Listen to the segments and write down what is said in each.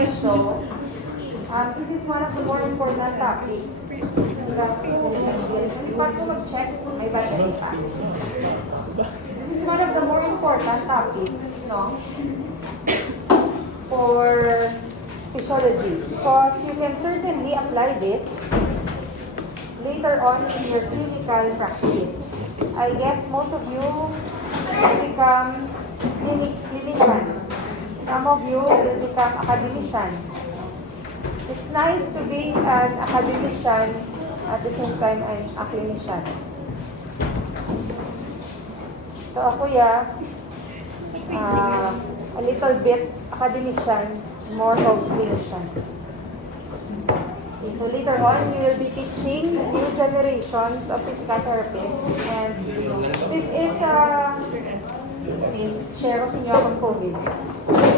to show, this is one of the more important topics. Check my battery pa. This is one of the more important topics, no? For physiology. Because you can certainly apply this later on in your clinical practice. I guess most of you will become clinicians. Some of you will become academicians. It's nice to be an academician at the same time I'm a clinician. So ako a little bit academician, more of clinician. Okay, so later on, we will be teaching new generations of physical therapists. And this is share ko sa inyo akong COVID.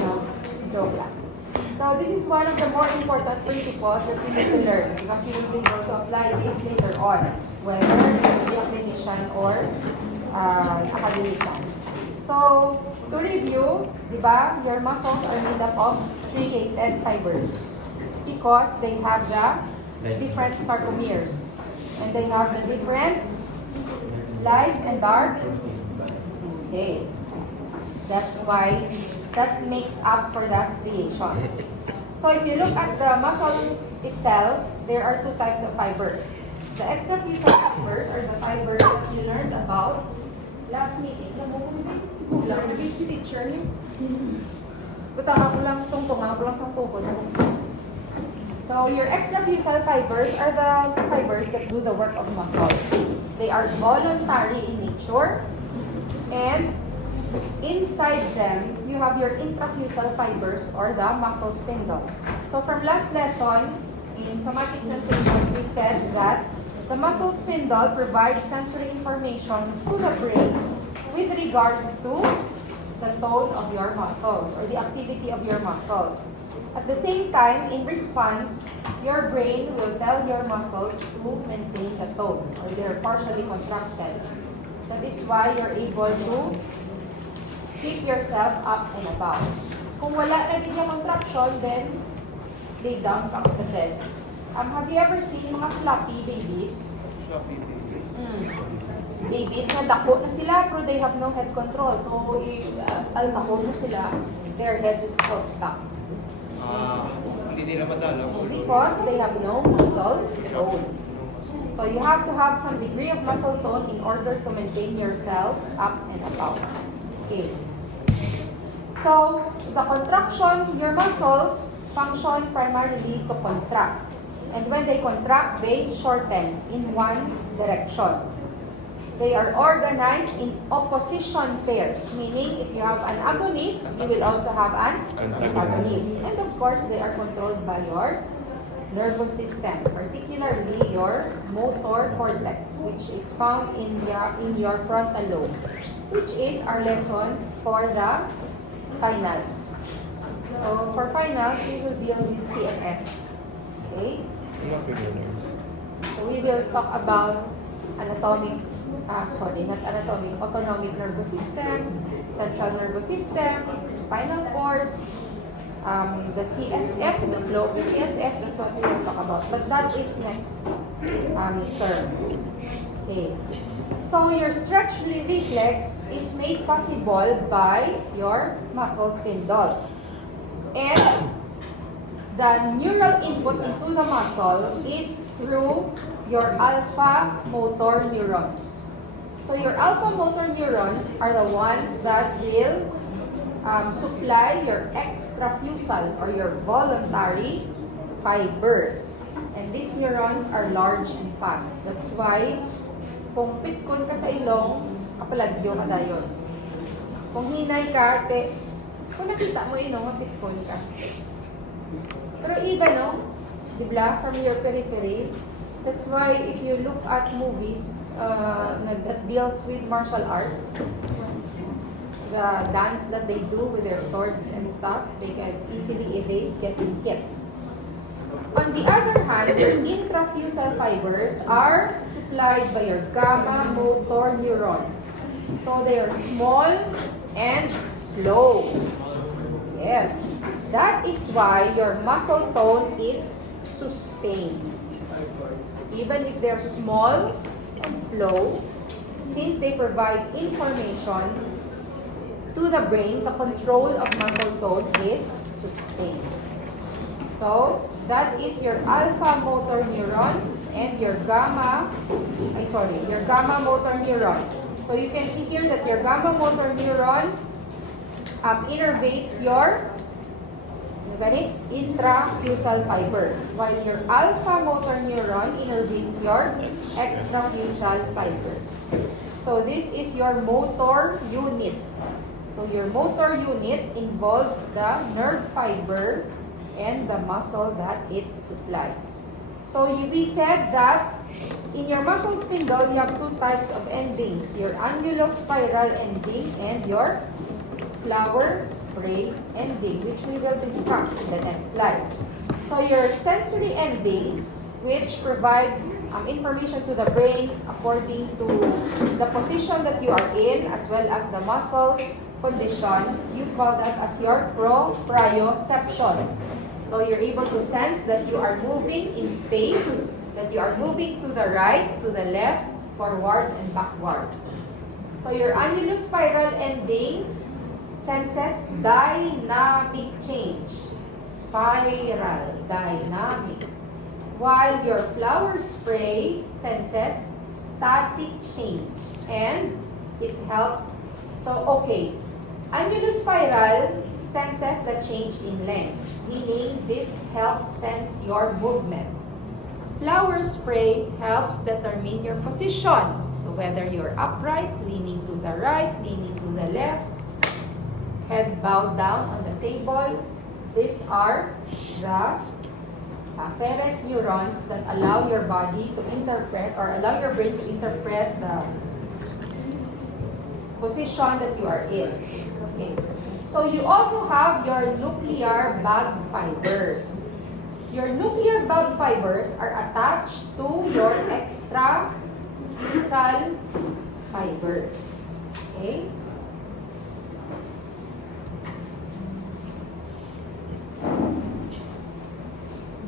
No, joke lang. So this is one of the more important principles that we need to learn because you will be able to apply this later on, whether you're a clinician or academician. So, to review, di ba, your muscles are made up of striated fibers because they have the different sarcomeres and they have the different light and dark. Okay. That's why that makes up for the striations. So if you look at the muscle itself, there are two types of fibers. The extrafusal fibers are the fibers that you learned about last meeting. Nabit si teacher niyo. Butanga ko lang tungtungan ko lang sa tuhod. So your extrafusal fibers are the fibers that do the work of muscle. They are voluntary in nature, and inside them you have your intrafusal fibers or the muscle spindle. So from last lesson in somatic sensations, we said that the muscle spindle provides sensory information to the brain with regards to the tone of your muscles or the activity of your muscles. At the same time, in response, your brain will tell your muscles to maintain the tone or they're partially contracted. That is why you're able to keep yourself up and about. Kung wala na din yung contraction, then lay down ka on the bed. Have you ever seen mga floppy babies? Babies na dako na sila pero they have no head control. So, alsahod mo sila, their head just falls stuck. Hindi nila madala. Because they have no muscle tone. So, you have to have some degree of muscle tone in order to maintain yourself up and about. Okay. So, the contraction, your muscles function primarily to contract. And when they contract, they shorten in one direction. They are organized in opposition pairs, meaning if you have an agonist, you will also have an antagonist. And of course, they are controlled by your nervous system, particularly your motor cortex, which is found in your frontal lobe, which is our lesson for the finals. So for finals, we will deal with CNS. Okay? So we will talk about autonomic nervous system, central nervous system, spinal cord, the CSF, the flow of the CSF, that's what we will talk about. But that is next term. Okay. So your stretch reflex is made possible by your muscle spindles. And the neural input into the muscle is through your alpha motor neurons. So your alpha motor neurons are the ones that will supply your extrafusal or your voluntary fibers. And these neurons are large and fast. That's why kung pitkon ka sa ilong, kapalagyo ka dayon. Kung hinay ka, kung nakita mo mapitkon ka. Pero even, diba, from your periphery, that's why if you look at movies that deals with martial arts, the dance that they do with their swords and stuff, they can easily evade getting hit. On the other hand, your intrafusal fibers are supplied by your gamma motor neurons. So they are small and slow. Yes. That is why your muscle tone is sustained. Even if they're small and slow, since they provide information to the brain, the control of muscle tone is sustained. So, that is your alpha motor neuron and your gamma motor neuron. So, you can see here that your gamma motor neuron innervates your intrafusal fibers, while your alpha motor neuron innervates your extrafusal fibers. So this is your motor unit. So your motor unit involves the nerve fiber and the muscle that it supplies. So we said that in your muscle spindle, you have two types of endings, your annulospiral ending and your flower spray ending, which we will discuss in the next slide. So your sensory endings, which provide information to the brain according to the position that you are in, as well as the muscle condition, you call that as your proprioception. So you're able to sense that you are moving in space, that you are moving to the right, to the left, forward, and backward. So your annulospiral endings senses dynamic change, spiral, dynamic. While your flower spray senses static change, and it helps. So, okay, annulospiral senses the change in length, meaning this helps sense your movement. Flower spray helps determine your position. So, whether you're upright, leaning to the right, leaning to the left, head bowed down on the table. These are the afferent neurons that allow your body to interpret, or allow your brain to interpret the position that you are in. Okay. So you also have your nuclear bag fibers. Your nuclear bag fibers are attached to your extrafusal fibers. Okay.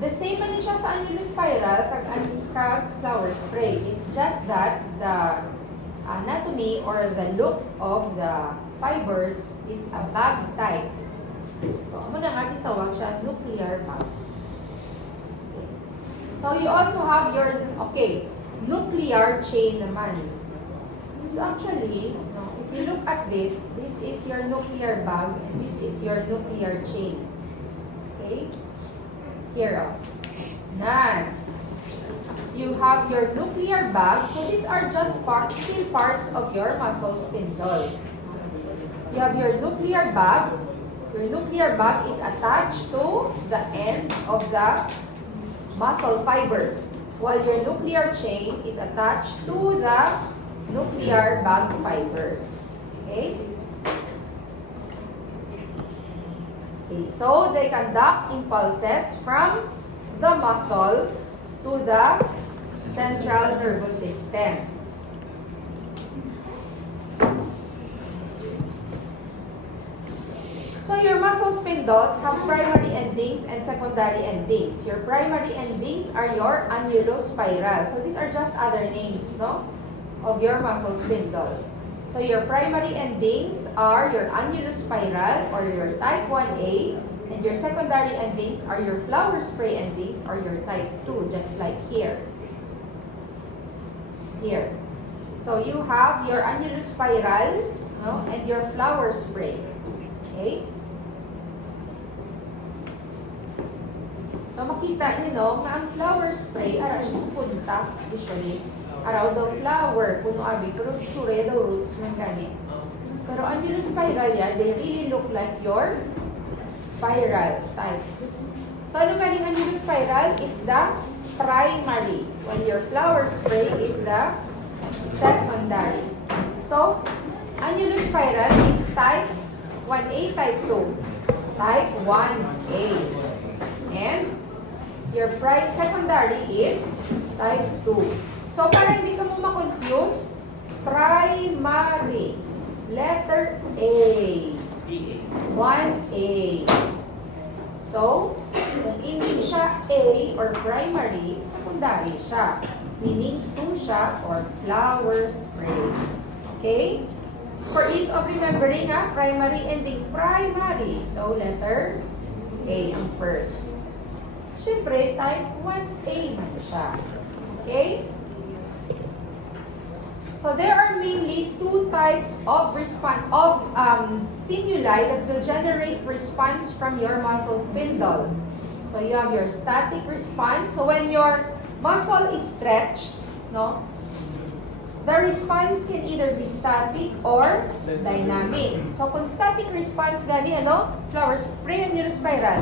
The same man siya sa annulospiral kag flower spray. It's just that the anatomy or the look of the fibers is a bag type. So, amo na nga gitawag siya nuclear bag. Okay. So, you also have your, nuclear chain naman. So, actually, if you look at this is your nuclear bag and this is your nuclear chain. Okay? Here, Nan. You have your nuclear bag. So these are just still parts of your muscle spindle. You have your nuclear bag. Your nuclear bag is attached to the end of the muscle fibers, while your nuclear chain is attached to the nuclear bag fibers. Okay? So they conduct impulses from the muscle to the central nervous system. So your muscle spindles have primary endings and secondary endings. Your primary endings are your annulospiral. So these are just other names, of your muscle spindle. So your primary endings are your annulospiral or your type 1A, and your secondary endings are your flower spray endings or your type 2, just like here. Here. So you have your annulospiral and your flower spray. Okay? So makita niyo na ang flower spray ara siya sa punta usually. Araw daw flower, puno abi, pero sure daw roots ng gani. Pero annulospiral yan, they really look like your spiral type. So ano galing annulospiral? It's the primary, while your flower spray is the secondary. So, annulospiral is type 1A, type 2. Type 1A. And your secondary is type 2. So, para hindi ka mo ma-confuse, primary, letter A, 1A. So, kung hindi siya A or primary, secondary siya. Meaning 2 siya or flower spray. Okay? For ease of remembering, primary ending primary. So, letter A ang first. Siyempre, type 1A man siya. Okay? So there are mainly 2 types of stimuli that will generate response from your muscle spindle. So you have your static response. So when your muscle is stretched, no, the response can either be static or dynamic. So kung static response gani, flower spray and spiral.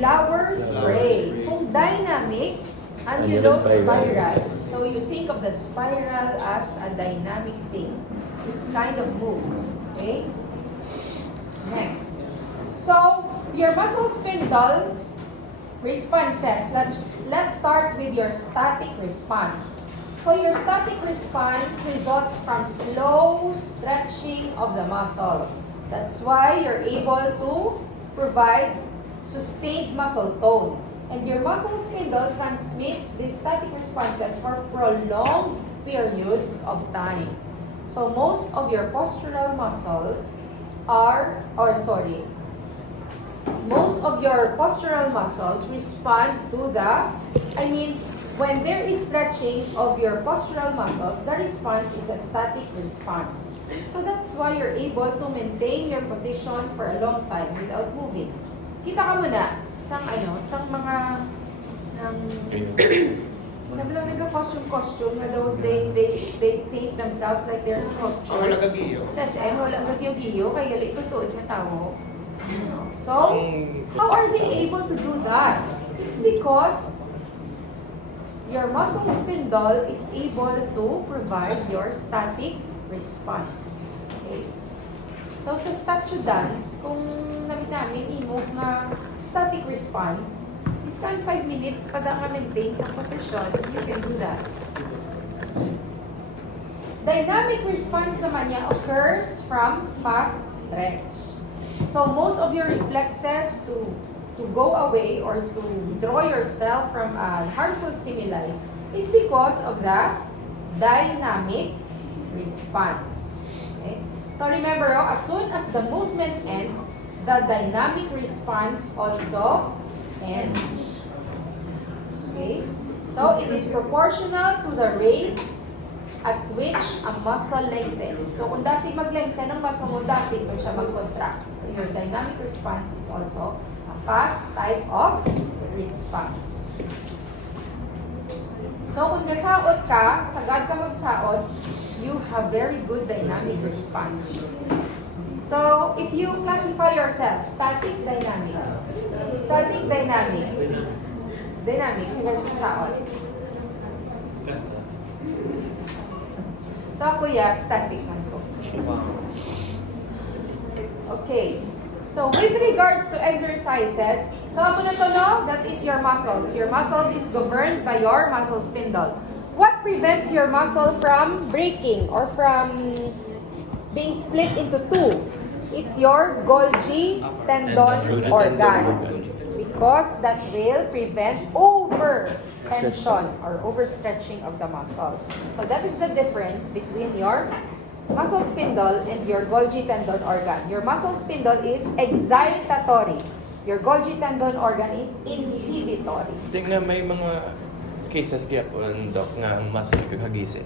Flower spray. Kung dynamic, spiral. So you think of the spiral as a dynamic thing. It kind of moves. Okay? Next. So, your muscle spindle responses. Let's start with your static response. So your static response results from slow stretching of the muscle. That's why you're able to provide sustained muscle tone. And your muscle spindle transmits these static responses for prolonged periods of time. So most of your postural muscles respond to when there is stretching of your postural muscles, the response is a static response. So that's why you're able to maintain your position for a long time without moving. Kita ka muna, sang mga nag-costume na daw they paint themselves like they're sculptures. Wala kagiyo. Sa SM, wala kagiyo, kaya gali ko tuod na tao. So, how are they able to do that? It's because your muscle spindle is able to provide your static response. Okay? So, sa statue dance, kung namin imog na static response, is 5 minutes kada nga maintain sa position, you can do that. Dynamic response naman niya occurs from fast stretch. So most of your reflexes to go away or to withdraw yourself from a harmful stimuli is because of the dynamic response. Okay? So remember, as soon as the movement ends, the dynamic response also ends. Okay? So it is proportional to the rate at which a muscle lengthens. So kung dasig mag-lengthen ng muscle mo, dasig mo siya mag-contract. So your dynamic response is also a fast type of response. So kung nasaot ka, sagad ka magsaot, you have very good dynamic response. So if you classify yourself, static, dynamic. Static, dynamic. Dynamic, sagad magsaot. So, kuya, static man ko. Okay. So, with regards to exercises, so ano na to, no? That is your muscles. Your muscles is governed by your muscle spindle. What prevents your muscle from breaking or from being split into 2? It's your Golgi tendon organ. Because that will prevent over-tension or overstretching of the muscle. So that is the difference between your muscle spindle and your Golgi tendon organ. Your muscle spindle is excitatory. Your Golgi tendon organ is inhibitory. Tingnan may mga cases kaya po, Doc, na ang muscle kakagising.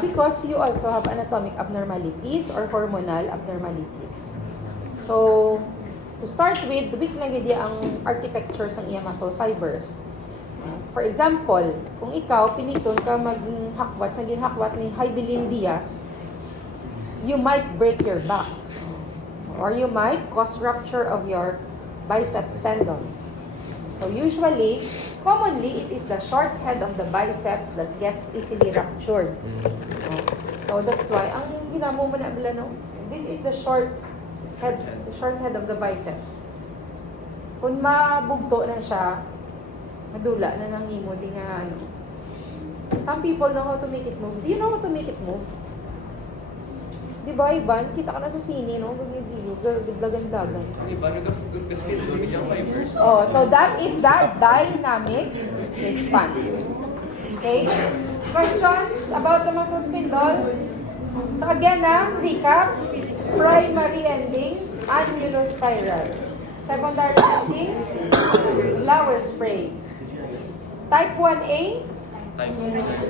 Because you also have anatomic abnormalities or hormonal abnormalities. So, to start with, weak na gid ang architecture sa iya muscle fibers. For example, kung ikaw piniton ka maghakwat sa ginhakwat ni Hybelin Diaz, you might break your back or you might cause rupture of your biceps tendon. So usually, commonly, it is the short head of the biceps that gets easily ruptured. So that's why, ang ginamo mo na no? This is the short head of the biceps. Kung mabugto na siya, madula na lang nimo di nga ano. Some people know how to make it move. Do you know how to make it move? Di ba, Ivan? Kita ka na sa sine, no? Gaglagan-lagan. Ang iba, nag-speed limit yung fibers. Oh, so that is the dynamic response. Okay? Questions about the muscle spindle? So again, recap. Primary ending, annulospiral. Secondary ending, flower spray. Type 1A,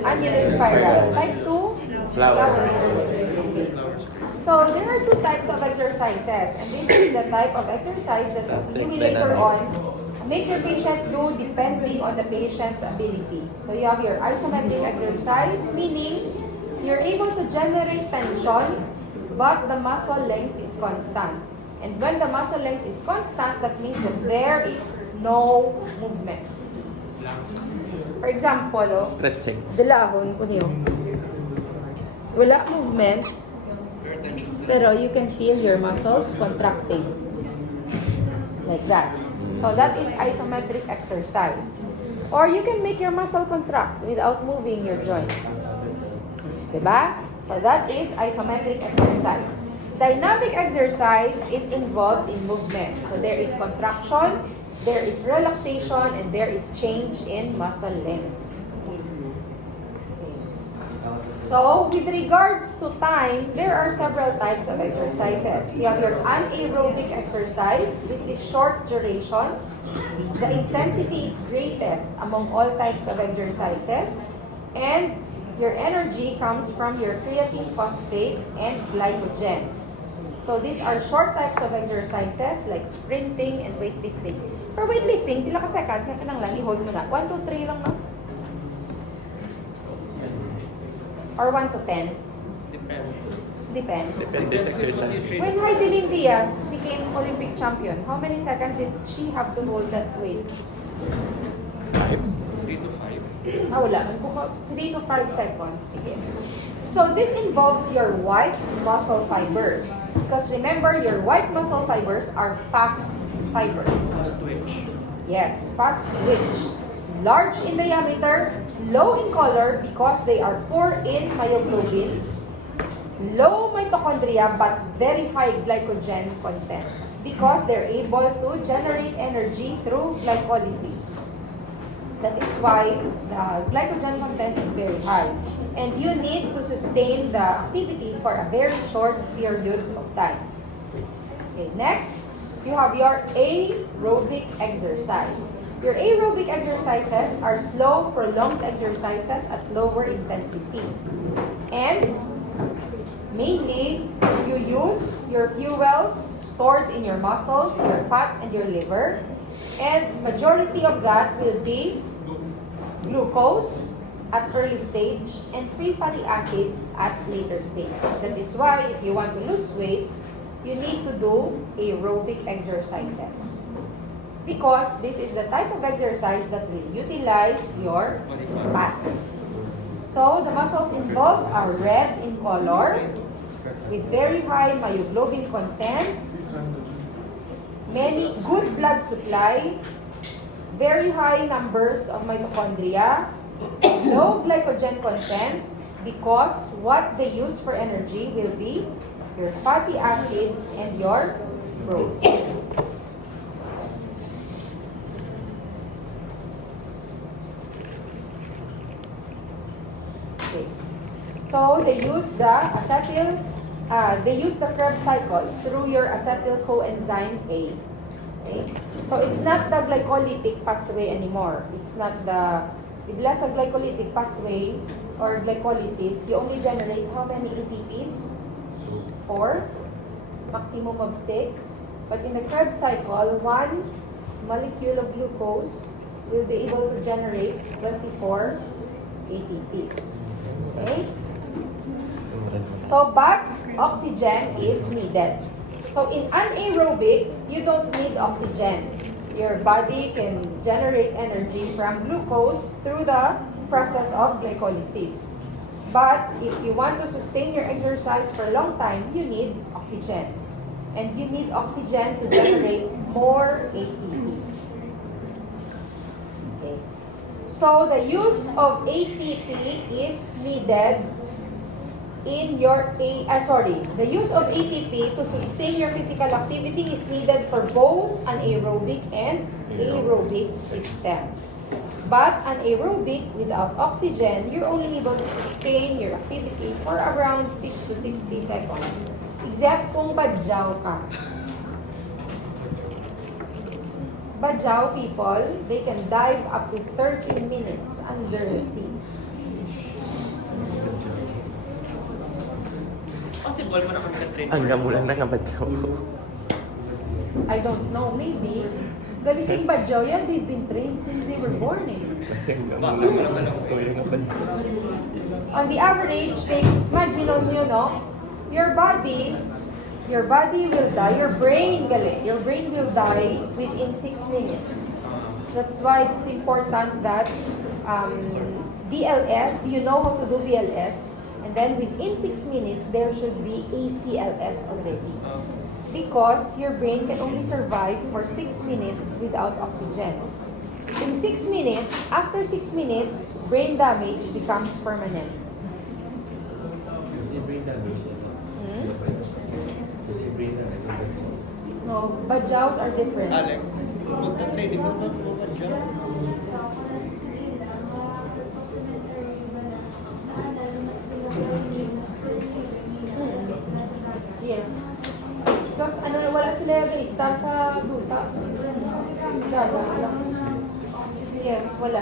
annulospiral. Type 2, Flower spray. So there are two types of exercises, and this is the type of exercise that you will later on make your patient do depending on the patient's ability. So you have your isometric exercise, meaning you're able to generate tension, but the muscle length is constant. And when the muscle length is constant, that means that there is no movement. For example, Stretching. dalahon ko niyo. Wala movement, pero you can feel your muscles contracting. Like that. So that is isometric exercise. Or you can make your muscle contract without moving your joint. Diba? So that is isometric exercise. Dynamic exercise is involved in movement. So there is contraction, there is relaxation, and there is change in muscle length. So, with regards to time, there are several types of exercises. You have your anaerobic exercise. This is short duration. The intensity is greatest among all types of exercises. And your energy comes from your creatine phosphate and glycogen. So, these are short types of exercises like sprinting and weightlifting. For weightlifting, pila ka seconds, yan ka lang lang, i-hold mo na. 1, 2, 3 lang, no? Or 1 to 10? Depends. Depends. Depende sa exercise. When Heidelin Diaz became Olympic champion, how many seconds did she have to hold that weight? 5. 3 to 5. Wala. 3 to 5 seconds. Sige. So this involves your white muscle fibers. Because remember, your white muscle fibers are fast fibers. Fast twitch. Yes, fast twitch. Large in diameter, low in color because they are poor in myoglobin, low mitochondria but very high glycogen content because they're able to generate energy through glycolysis. That is why the glycogen content is very high. And you need to sustain the activity for a very short period of time. Okay, next, you have your aerobic exercise. Your aerobic exercises are slow, prolonged exercises at lower intensity. And mainly, you use your fuels stored in your muscles, your fat, and your liver. And majority of that will be glucose at early stage and free fatty acids at later stage. That is why if you want to lose weight, you need to do aerobic exercises. Because this is the type of exercise that will utilize your fats. So, the muscles involved are red in color with very high myoglobin content, many good blood supply, very high numbers of mitochondria, low glycogen content because what they use for energy will be your fatty acids and your protein. So they use the Krebs cycle through your acetyl coenzyme A. Okay? So it's not the glycolytic pathway anymore. It's not the sa glycolytic pathway or glycolysis, you only generate how many ATPs? 4, maximum of 6. But in the Krebs cycle, 1 molecule of glucose will be able to generate 24 ATPs. Okay? So, but oxygen is needed. So, in anaerobic, you don't need oxygen. Your body can generate energy from glucose through the process of glycolysis. But if you want to sustain your exercise for a long time, you need oxygen. And you need oxygen to generate more ATPs. Okay. So, the use of ATP is needed the use of ATP to sustain your physical activity is needed for both anaerobic and aerobic systems. But anaerobic, without oxygen, you're only able to sustain your activity for around 6 to 60 seconds. Except kung badyaw ka. Badyaw people, they can dive up to 30 minutes under the sea. Possible mo na kami na-train. Hanggang mo lang nangabatyaw ko. I don't know, maybe. Galiting badyaw yan, they've been trained since they were born eh. Kasi hanggang mo lang gusto yung nabatyaw. On the average, imagine on you, no? Your body will die, your brain will die within 6 minutes. That's why it's important that BLS, do you know how to do BLS? And then within 6 minutes, there should be ACLS already. Because your brain can only survive for 6 minutes without oxygen. In 6 minutes, after 6 minutes, brain damage becomes permanent. No, badyaws are different. Alec, magta-training ka ba po ba dyan? Yes. Because wala sila nag-star sa duta. Yes, wala.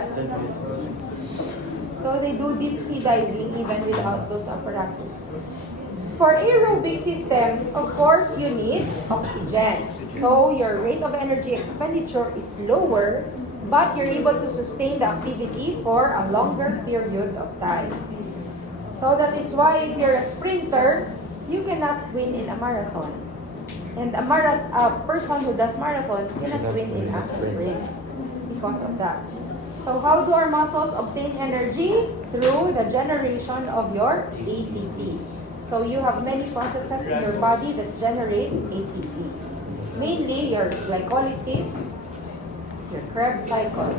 So they do deep sea diving even without those apparatus. For aerobic system, of course, you need oxygen. So your rate of energy expenditure is lower, but you're able to sustain the activity for a longer period of time. So that is why if you're a sprinter, you cannot win in a marathon. And a person who does marathon cannot win in a sprint because of that. So how do our muscles obtain energy? Through the generation of your ATP. So you have many processes in your body that generate ATP. Mainly your glycolysis, your Krebs cycle.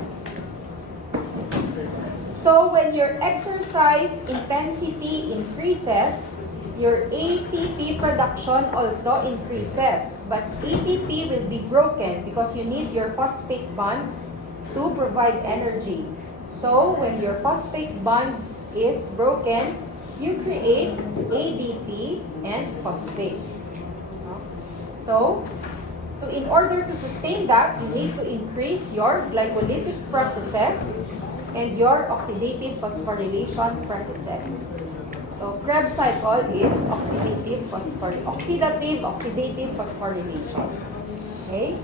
So when your exercise intensity increases, your ATP production also increases. But ATP will be broken because you need your phosphate bonds to provide energy. So when your phosphate bonds is broken, you create ADP and phosphate. So, in order to sustain that, you need to increase your glycolytic processes and your oxidative phosphorylation processes. So, Krebs cycle is oxidative oxidative phosphorylation. Okay?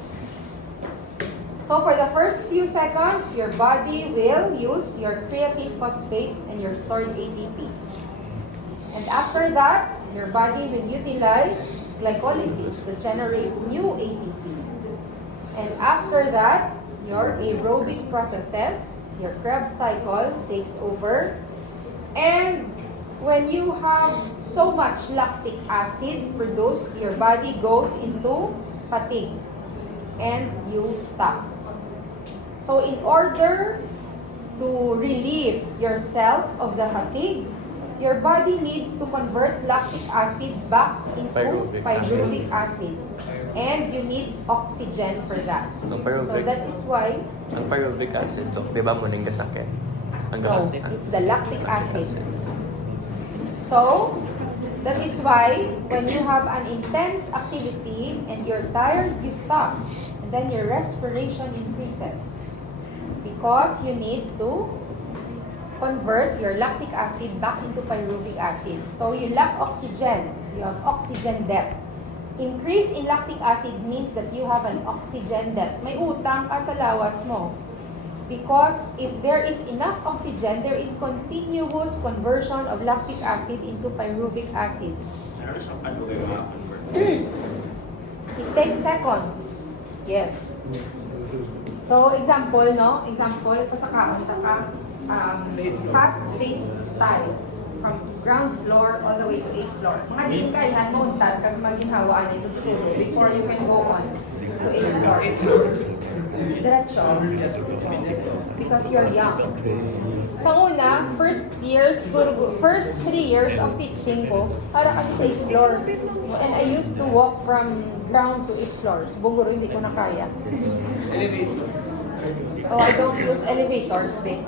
So, for the first few seconds, your body will use your creatine phosphate and your stored ATP. And after that, your body will utilize glycolysis to generate new ATP. And after that, your aerobic processes, your Krebs cycle takes over. And when you have so much lactic acid produced, your body goes into fatigue and you stop. So in order to relieve yourself of the fatigue, your body needs to convert lactic acid back into pyruvic acid. And you need oxygen for that. So that is why... Ang pyruvic acid, di ba mo nang gasakit? No, it's the lactic acid. So, that is why when you have an intense activity and you're tired, you stop. And then your respiration increases. Because you need to convert your lactic acid back into pyruvic acid. So you lack oxygen. You have oxygen debt. Increase in lactic acid means that you have an oxygen debt. May utang ka sa lawas mo. Because if there is enough oxygen, there is continuous conversion of lactic acid into pyruvic acid. It takes seconds. Yes. So example, no? Example, pasakaon ta ka. Fast-paced style from ground floor all the way to 8th floor. Mga din kailan mo untad kasi maginhawaan ito before you can go on to 8th floor. Diretso. Yes, sir. Because you're young. Sa una, first 3 years of teaching ko, para kasi sa 8th floor. And I used to walk from ground to 8th floor. Bunguro, hindi ko na kaya. Elevator. Oh, I don't use elevators, babe.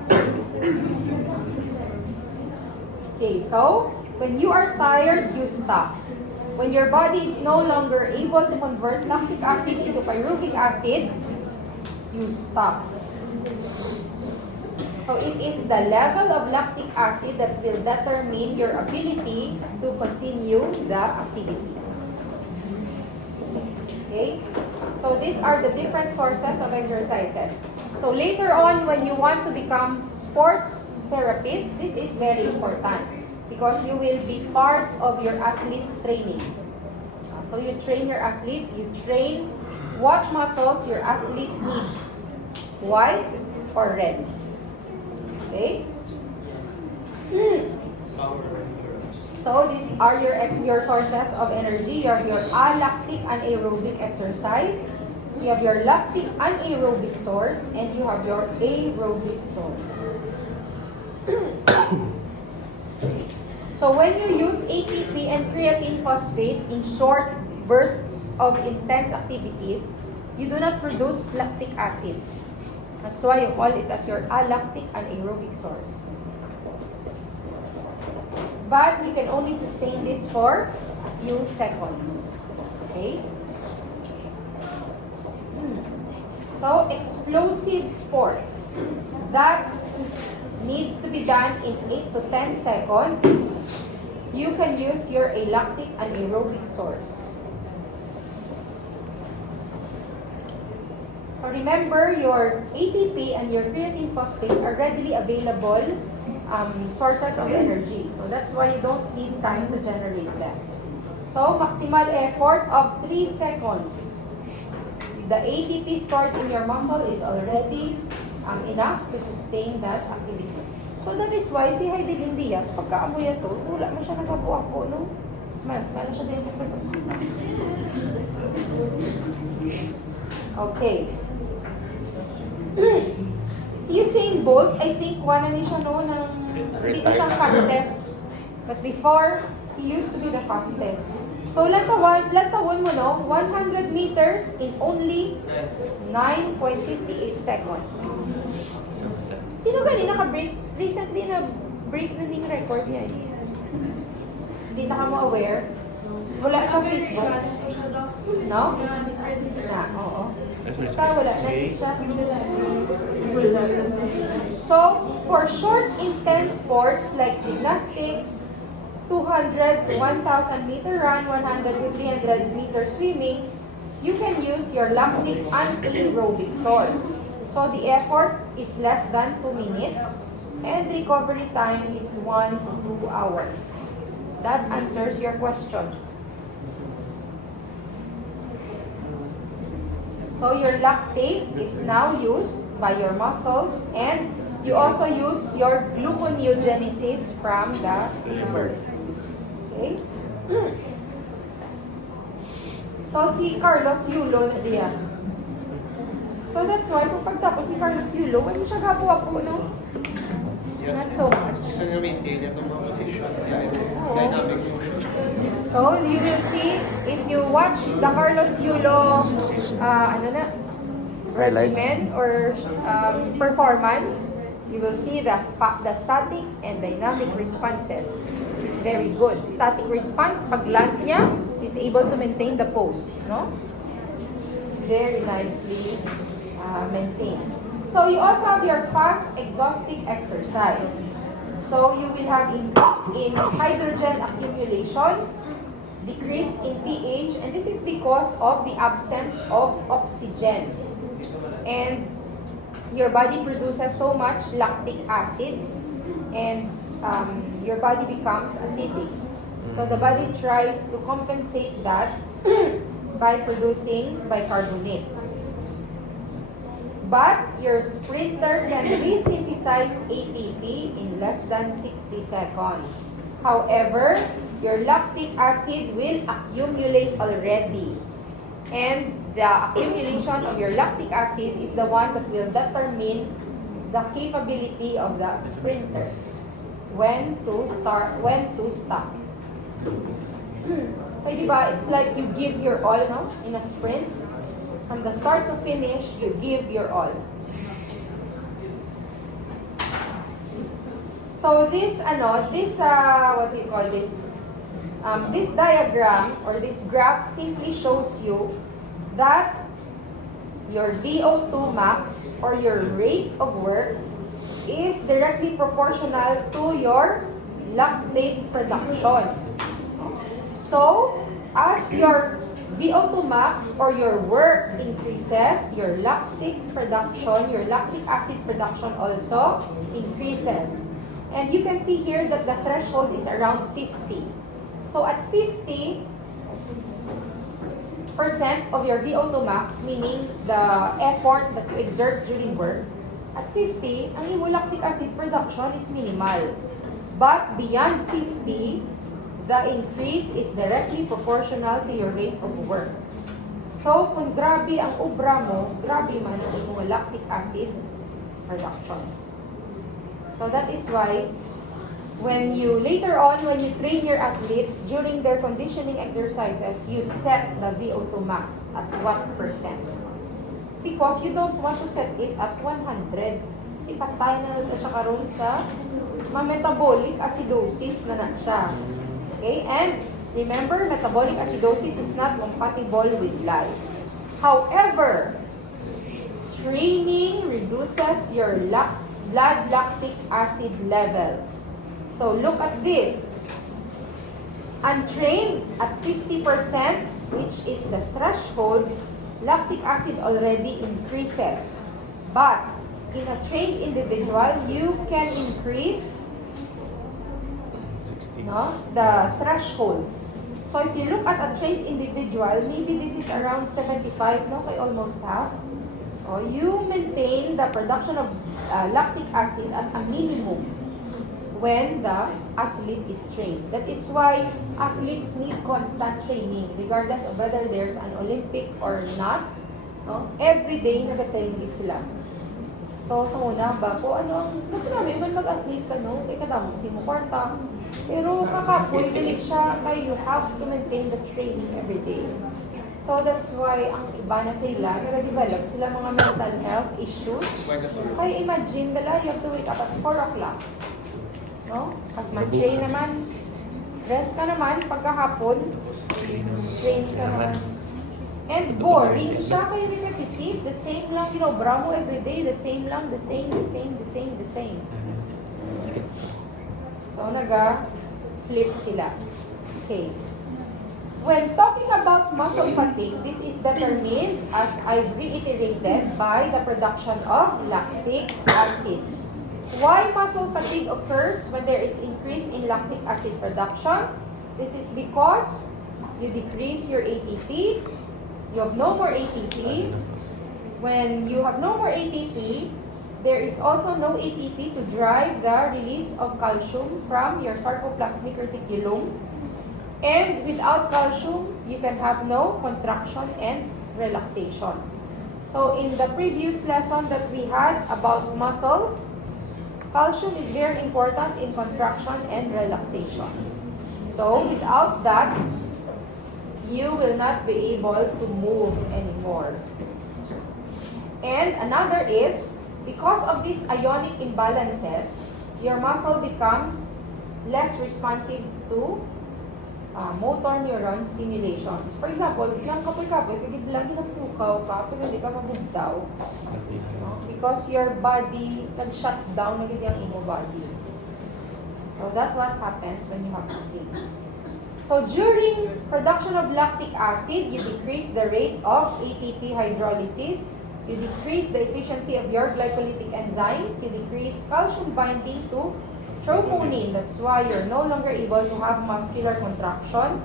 Okay, so, when you are tired, you stop. When your body is no longer able to convert lactic acid into pyruvic acid, you stop. So it is the level of lactic acid that will determine your ability to continue the activity. Okay? So these are the different sources of exercises. So later on, when you want to become sports therapist, this is very important because you will be part of your athlete's training. So you train your athlete, you train what muscles your athlete needs, white or red. Okay? So these are your sources of energy. You have your alactic anaerobic exercise, you have your lactic anaerobic source, and you have your aerobic source. So when you use ATP and creatine phosphate in short bursts of intense activities, you do not produce lactic acid. That's why you call it as your alactic anaerobic source. But you can only sustain this for a few seconds. Okay? So, explosive sports that needs to be done in 8 to 10 seconds, you can use your alactic anaerobic source. So remember, your ATP and your creatine phosphate are readily available sources of energy. So that's why you don't need time to generate them. So maximal effort of 3 seconds. The ATP stored in your muscle is already enough to sustain that activity. So that is why si Heidelin Diaz, pagkaamoy ito, wala mo siya nagkabuako, no? Smile na siya din. Okay. Si Usain Bolt, I think wala ni siya no, hindi ko siyang fastest. But before, he used to be the fastest. So, latawon mo no, 100 meters in only 9.58 seconds. Sino gani naka-break? Recently na-break na ning record niya eh. Hindi na ka mo aware? Wala siya Facebook? No? Na, oo. Basta wala na siya. So, for short, intense sports like gymnastics, 200 to 1,000 meter run, 100 to 300 meter swimming, you can use your lactic anaerobic source. So, the effort is less than 2 minutes and recovery time is 1 to 2 hours. That answers your question. So your lactate is now used by your muscles and you also use your gluconeogenesis from the liver. Okay? So si Carlos Yulo na diya. So that's why, so pagtapos ni Carlos Yulo, ano siya gapo-apo, no? Yes. Not so much. Isa nga maintain itong mga positions siya. Dynamic motion. So you will see, if you watch the Carlos Yulo, regimen or performance, you will see the static and dynamic responses is very good. Static response, pag land niya, is able to maintain the pose, no? Very nicely maintained. So you also have your fast exhaustive exercise. So you will have increase in hydrogen accumulation, decrease in pH, and this is because of the absence of oxygen. And your body produces so much lactic acid, and your body becomes acidic. So the body tries to compensate that by producing bicarbonate. But your sprinter can resynthesize ATP in less than 60 seconds. However, your lactic acid will accumulate already. And the accumulation of your lactic acid is the one that will determine the capability of the sprinter. When to start, when to stop. Okay, diba? It's like you give your all, no? In a sprint. From the start to finish, you give your all. So this, what do you call this? This diagram or this graph simply shows you that your VO2 max or your rate of work is directly proportional to your lactate production. So, as your VO2 max or your work increases, your lactic production, your lactic acid production also increases. And you can see here that the threshold is around 50. So at 50% of your VO2 max, meaning the effort that you exert during work, at 50, ang iyong lactic acid production is minimal. But beyond 50, the increase is directly proportional to your rate of work. So, kung grabe ang obra mo, grabe man ang iyong lactic acid production. So that is why when you later on, when you train your athletes during their conditioning exercises, you set the VO2 max at what percent? Because you don't want to set it at 100. Kasi patay na natin siya karoon sa metabolic acidosis na siya. Okay? And remember, metabolic acidosis is not compatible with life. However, training reduces your blood lactic acid levels. So look at this. Untrained at 50%, which is the threshold, lactic acid already increases. But in a trained individual, you can increase the threshold. So if you look at a trained individual, maybe this is around 75, no? Kay almost half. You maintain the production of lactic acid at a minimum when the athlete is trained. That is why athletes need constant training regardless of whether there's an Olympic or not. No? Every day nag-train sila. So sa una, bago namin man mag-athlete ka, no? Kaya kadamo si mo kwarta. Pero kakapoy, bilik siya, kaya you have to maintain the training every day. So that's why ang iba na sila, nag-develop sila mga mental health issues. Kaya imagine nila, you have to wake up at 4 o'clock. No? Pag man-train naman, rest ka naman, pagkahapon, train ka naman. And boring siya, kaya repetitive. The same lang, Bravo every day, the same lang, the same. So, naga-flip sila. Okay. When talking about muscle fatigue, this is determined, as I've reiterated, by the production of lactic acid. Why muscle fatigue occurs when there is increase in lactic acid production? This is because you decrease your ATP, you have no more ATP. When you have no more ATP, there is also no ATP to drive the release of calcium from your sarcoplasmic reticulum. And without calcium, you can have no contraction and relaxation. So in the previous lesson that we had about muscles, calcium is very important in contraction and relaxation. So without that, you will not be able to move anymore. And another is, because of these ionic imbalances, your muscle becomes less responsive to motor neuron stimulation. For example, yung kapoy-kapoy, kagid lang ginagtukaw ka, pero hindi ka mabugtaw. Because your body nag-shut down na yung imo body. So that's what happens when you have fatigue. So during production of lactic acid, you decrease the rate of ATP hydrolysis, you decrease the efficiency of your glycolytic enzymes, you decrease calcium binding to troponin. That's why you're no longer able to have muscular contraction,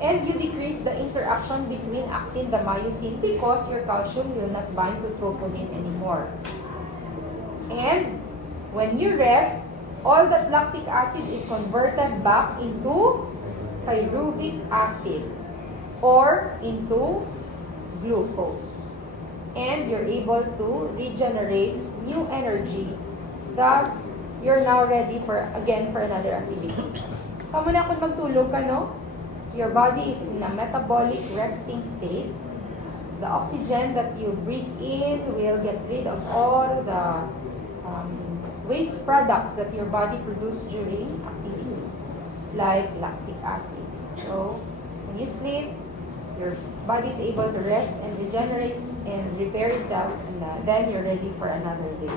and you decrease the interaction between actin and myosin because your calcium will not bind to troponin anymore. And when you rest, all that lactic acid is converted back into pyruvic acid or into glucose. And you're able to regenerate new energy. Thus, you're now ready for another activity. So muna kung magtulog ka, no? Your body is in a metabolic resting state. The oxygen that you breathe in will get rid of all the waste products that your body produces during activity, like lactic acid. So, when you sleep, your body is able to rest and regenerate and repair itself, and then you're ready for another day.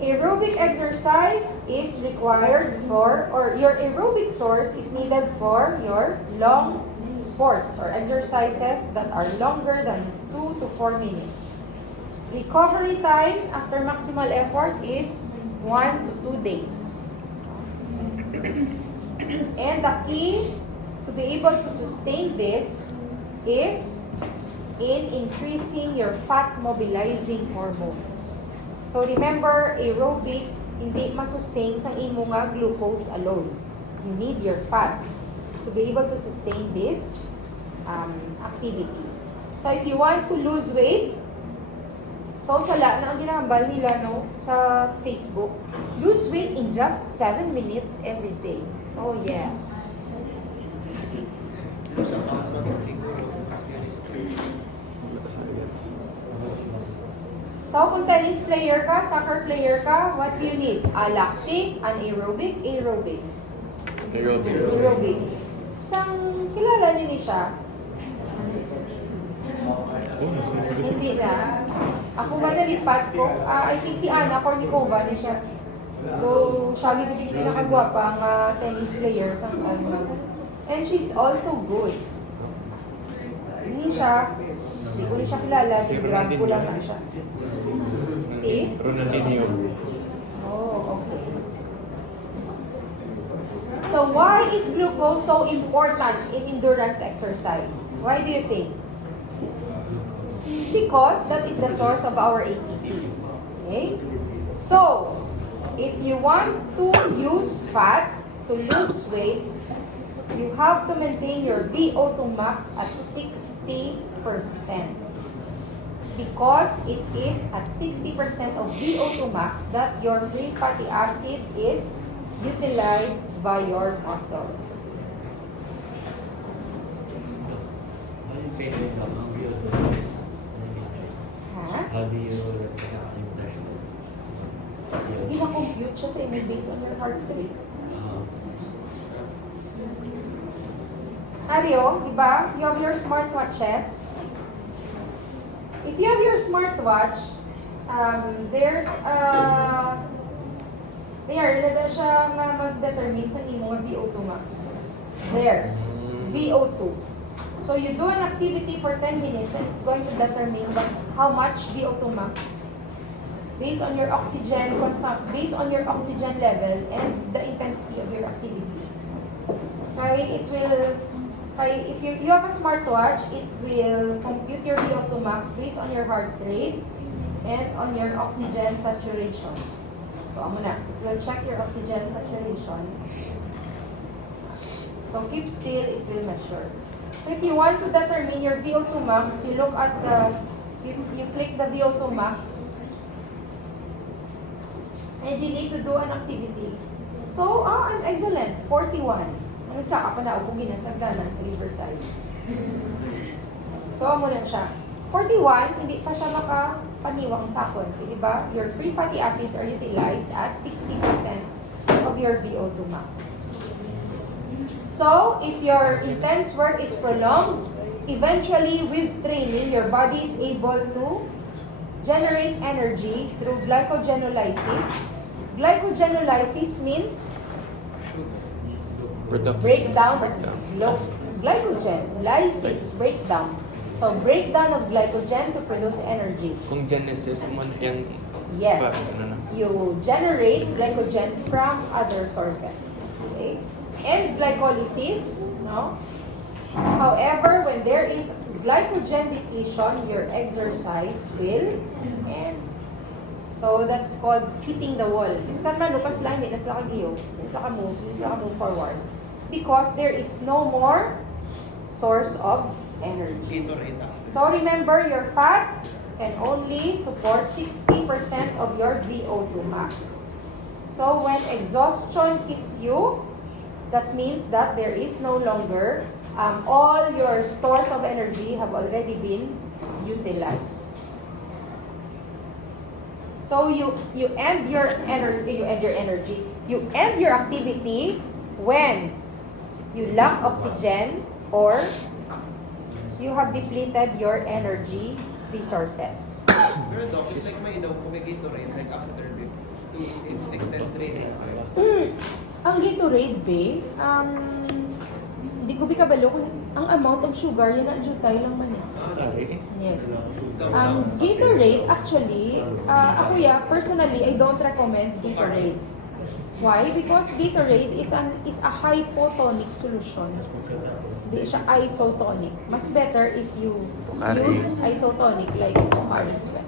Aerobic exercise is required for, or your aerobic source is needed for your long sports or exercises that are longer than 2 to 4 minutes. Recovery time after maximal effort is 1 to 2 days. And the key to be able to sustain this is in increasing your fat mobilizing hormones. So remember, aerobic hindi masustain sa imo nga glucose alone. You need your fats to be able to sustain this activity. So if you want to lose weight, so sala na ang ginambal nila, no, sa Facebook, lose weight in just 7 minutes every day. Oh yeah. So, kung tennis player ka, soccer player ka, what do you need? A lactic, an aerobic, aerobic. Aerobic. Sang kilala niyo ni siya? Hindi na. Ako ba nalipat ko? I think si Anna Kournikova ni siya. So, siya gito din pinakagwapang tennis player sa and she's also good. Hindi ko rin siya kilala. Si Grab ko lang Ronaldinho. siya. Si? Ronaldinho. Oh, okay. So why is glucose so important in endurance exercise? Why do you think? Because that is the source of our ATP. Okay? So, if you want to use fat to lose weight, you have to maintain your VO2 max at 60%. Because it is at 60% of VO2 max that your free fatty acid is utilized by your muscles. How do you impression? Hindi na-compute siya sa inyo based on your heart rate. Ario, di ba? You have your smartwatches. If you have your smartwatch, there's na siya mag-determine sa imong VO2 max. There, VO2. So you do an activity for 10 minutes and it's going to determine how much VO2 max based on your oxygen level and the intensity of your activity. If you have a smartwatch, it will compute your VO2 max based on your heart rate and on your oxygen saturation. So, muna, we'll check your oxygen saturation. So, keep still, it will measure. So, if you want to determine your VO2 max, you look at you click the VO2 max, and you need to do an activity. So, I'm excellent, 41. Nagsaka pa na ako ginasagdanan sa Riverside. So, amo lang siya. 41, hindi pa siya makapaniwang sakon. Di ba? Your free fatty acids are utilized at 60% of your VO2 max. So, if your intense work is prolonged, eventually with training, your body is able to generate energy through glycogenolysis. Glycogenolysis means breakdown of glycogen. Lysis, breakdown. So, breakdown of glycogen to produce energy. Kung genesis mo yan, Yes. ano na? You generate glycogen from other sources. Okay? And glycolysis, no? However, when there is glycogen depletion, your exercise will end. So, that's called hitting the wall. Iskan man, lupas lang, hindi na sila kagiyo. Hindi sila ka-move forward. Because there is no more source of energy. Gatorade. So remember, your fat can only support 60% of your VO2 max. So when exhaustion hits you, that means that there is no longer, all your stores of energy have already been utilized. So you end your energy, you end your activity when you lack oxygen or you have depleted your energy resources. Pero Doc, it's like may daw kung may Gatorade, like after the it's extend training. Ang Gatorade, be, hindi ko kabalo kung ang amount of sugar, yun ang jutay lang man. Yes. Gatorade, actually, ako personally, I don't recommend Gatorade. Why? Because Gatorade is a hypotonic solution. Hindi siya isotonic. Mas better if you use isotonic like Pocari Sweat.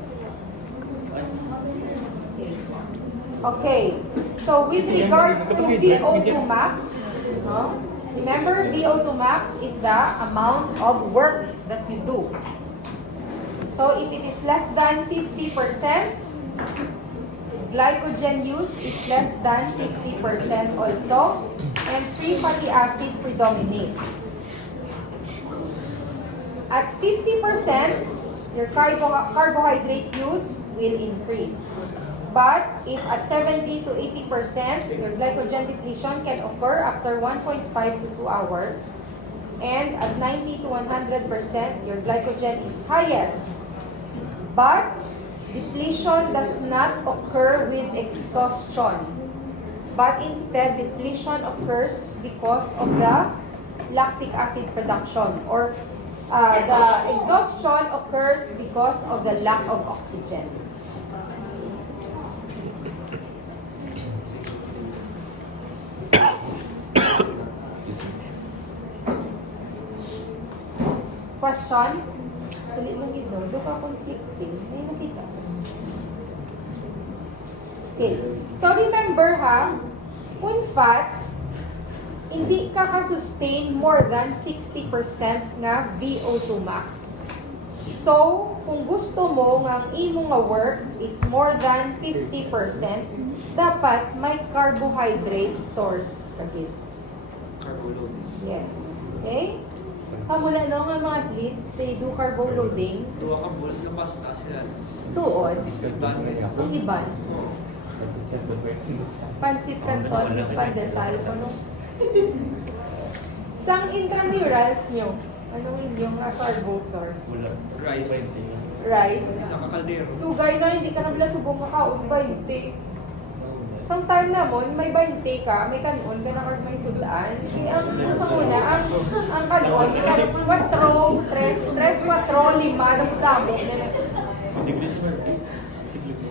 Okay. So with regards to VO2 max, remember VO2 max is the amount of work that you do. So if it is less than 50%, glycogen use is less than 50% also, and free fatty acid predominates. At 50%, your carbohydrate use will increase. But if at 70 to 80%, your glycogen depletion can occur after 1.5 to 2 hours. And at 90 to 100%, your glycogen is highest. But depletion does not occur with exhaustion. But instead, depletion occurs because of the lactic acid production, or the exhaustion occurs because of the lack of oxygen. Questions? Tuloy lang ito. Doon ka conflicting. May nakita. Okay. So remember when fat, hindi ka ka-sustain more than 60% na VO2 max. So, kung gusto mo nga ang imo nga work is more than 50%, dapat may carbohydrate source kagid. Carbo loading. Yes. Okay? So, mula no nga mga athletes, they do carbo loading. Tuwa ka balls nga pasta sila. Tuod. Disadvantage. Ang iban. Pansit canton, yung pandesal. Ano? Sang intramurals nyo, anong inyong carbo source? Rice. Rice. Isa ka kaldero. Tugay na, hindi ka nagla subong kakaon 20. Sang time namon, may 20 ka, may kanon ka na kag may sudaan. Kaya ang sa una, ang kanon, kan 4, 3, 4, 5, dos dabo.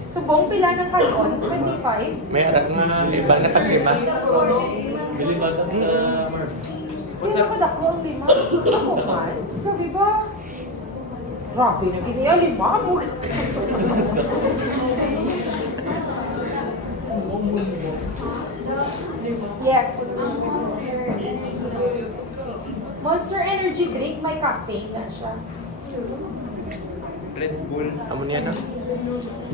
Subong pila ng kanon, 25. May anak nga lima, na tag-lima. Bili ba sa Mark? Pero kadako ang 5. Ako man, gabi ba? Grabe na giniya 5 mo. Yes. Monster Energy drink, may caffeine na siya. Red Bull. Amo niya na.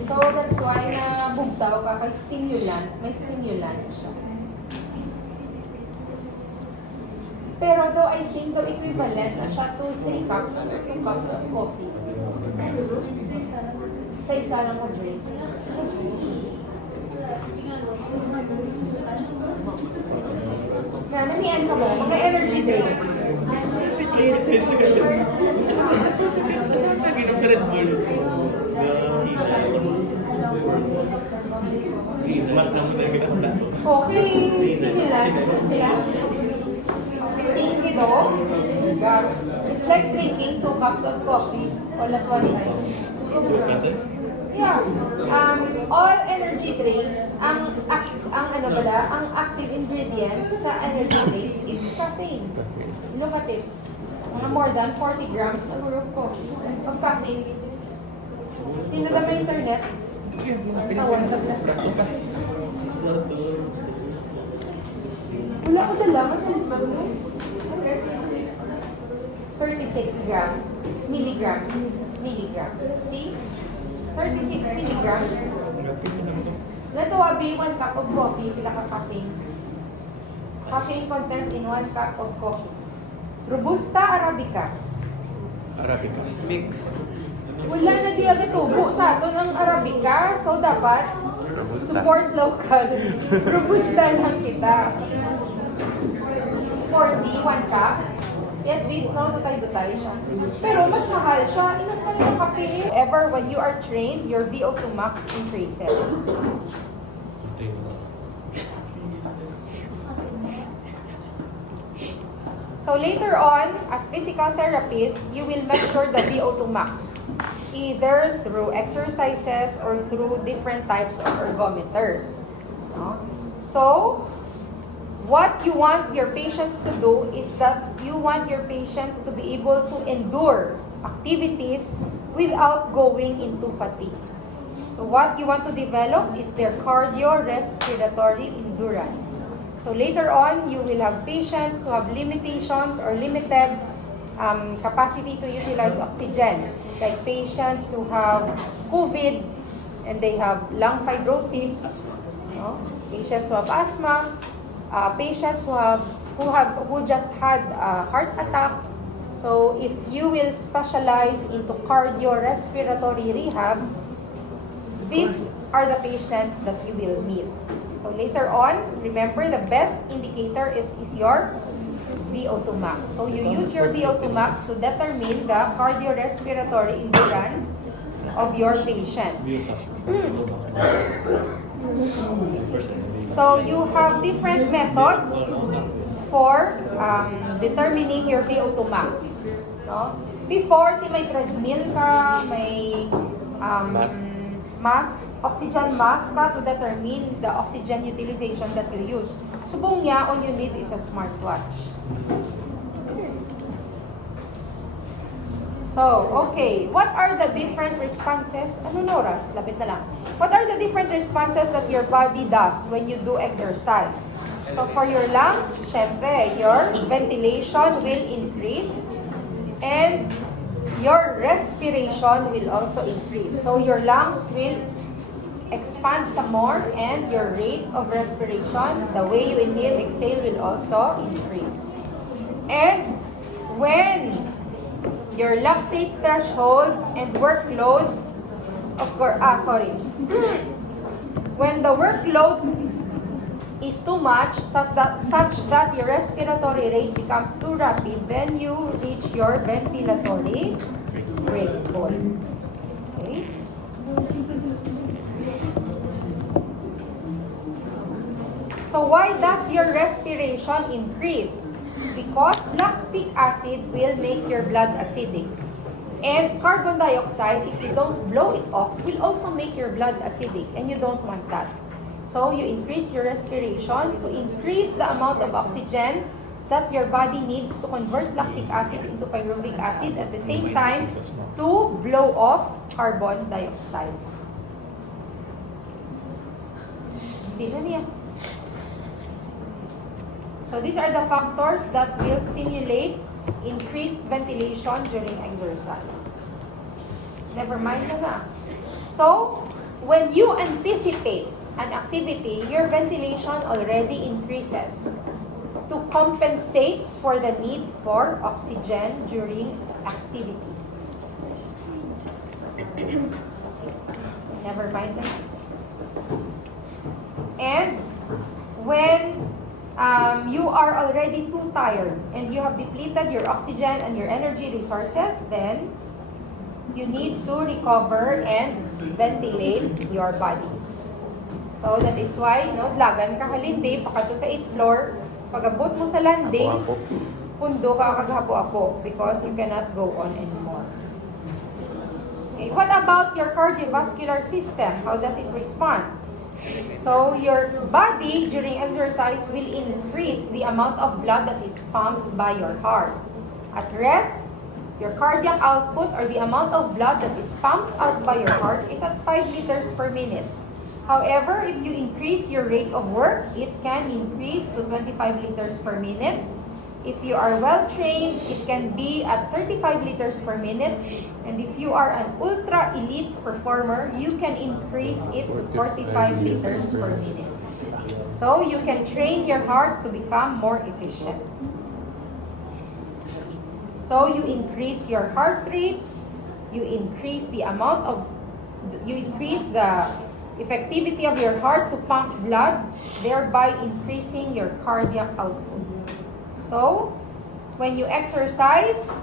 So that's why na bugtaw ka kay stimulant. May stimulant siya. Pero though I think though equivalent na siya to 3 cups or 2 cups of coffee. Sa isa lang mo drink. Na, namian ka mo, mga energy drinks. Nag-inom sa Red Bull. Mat na sila ginakanda. Okay, stimulants sila. Steam ito. It's like drinking 2 cups of coffee all at one time. Yeah. All energy drinks, ang active ingredient sa energy drinks is caffeine. Look at it. Mga more than 40 grams of caffeine. Sino na may internet? Tawan ka lang. Wala ko dala kasi 36 milligrams. See? 36 milligrams. Leto abi 1 cup of coffee, pila ka caffeine. Caffeine content in 1 cup of coffee. Robusta Arabica. Arabica. Mix. Wala na di agad tubo sa aton ang Arabica, so dapat Robusta. support local. Robusta lang kita. 40, 1 cup. At least now dutay-dutay siya. Pero mas mahal siya. Ilan pa rin ang kape? Ever when you are trained, your VO2 max increases. So later on, as physical therapist, you will measure the VO2 max, either through exercises or through different types of ergometers. No? So, what you want your patients to do is that you want your patients to be able to endure activities without going into fatigue. So what you want to develop is their cardiorespiratory endurance. So later on, you will have patients who have limitations or limited capacity to utilize oxygen, like patients who have COVID and they have lung fibrosis, no? Patients who have asthma, patients who just had a heart attack. So if you will specialize into cardiorespiratory rehab, these are the patients that you will need. So later on, remember the best indicator is your VO2 max. So you use your VO2 max to determine the cardiorespiratory endurance of your patient. So you have different methods for determining your VO2 max. No? Before, may treadmill ka, may oxygen mask ka to determine the oxygen utilization that you use. Subong niya, all you need is a smartwatch. So, okay. What are the different responses? Ano oras? Lapit na lang. What are the different responses that your body does when you do exercise? So, for your lungs, syempre, your ventilation will increase and your respiration will also increase. So, your lungs will expand some more and your rate of respiration, the way you inhale, exhale will also increase. And when your lactate threshold and workload, when the workload is too much, such that your respiratory rate becomes too rapid, then you reach your ventilatory rate point. Okay? So why does your respiration increase? Because lactic acid will make your blood acidic. And carbon dioxide, if you don't blow it off, will also make your blood acidic. And you don't want that. So you increase your respiration to increase the amount of oxygen that your body needs to convert lactic acid into pyruvic acid at the same time to blow off carbon dioxide. Hindi na niya. So these are the factors that will stimulate increased ventilation during exercise. Never mind na. So, when you anticipate an activity, your ventilation already increases to compensate for the need for oxygen during activities. Never mind na. And when you are already too tired and you have depleted your oxygen and your energy resources, then you need to recover and ventilate your body. So that is why, lagan ka halindi, pakato sa 8th floor, pag-abot mo sa landing, pundo ka kaghapo-apo because you cannot go on anymore. Okay. What about your cardiovascular system? How does it respond? So your body during exercise will increase the amount of blood that is pumped by your heart. At rest, your cardiac output or the amount of blood that is pumped out by your heart is at 5 liters per minute. However, if you increase your rate of work, it can increase to 25 liters per minute. If you are well trained, it can be at 35 liters per minute. And if you are an ultra elite performer, you can increase it to 45 liters per minute. So you can train your heart to become more efficient. So you increase your heart rate, you increase the effectivity of your heart to pump blood, thereby increasing your cardiac output. So, when you exercise,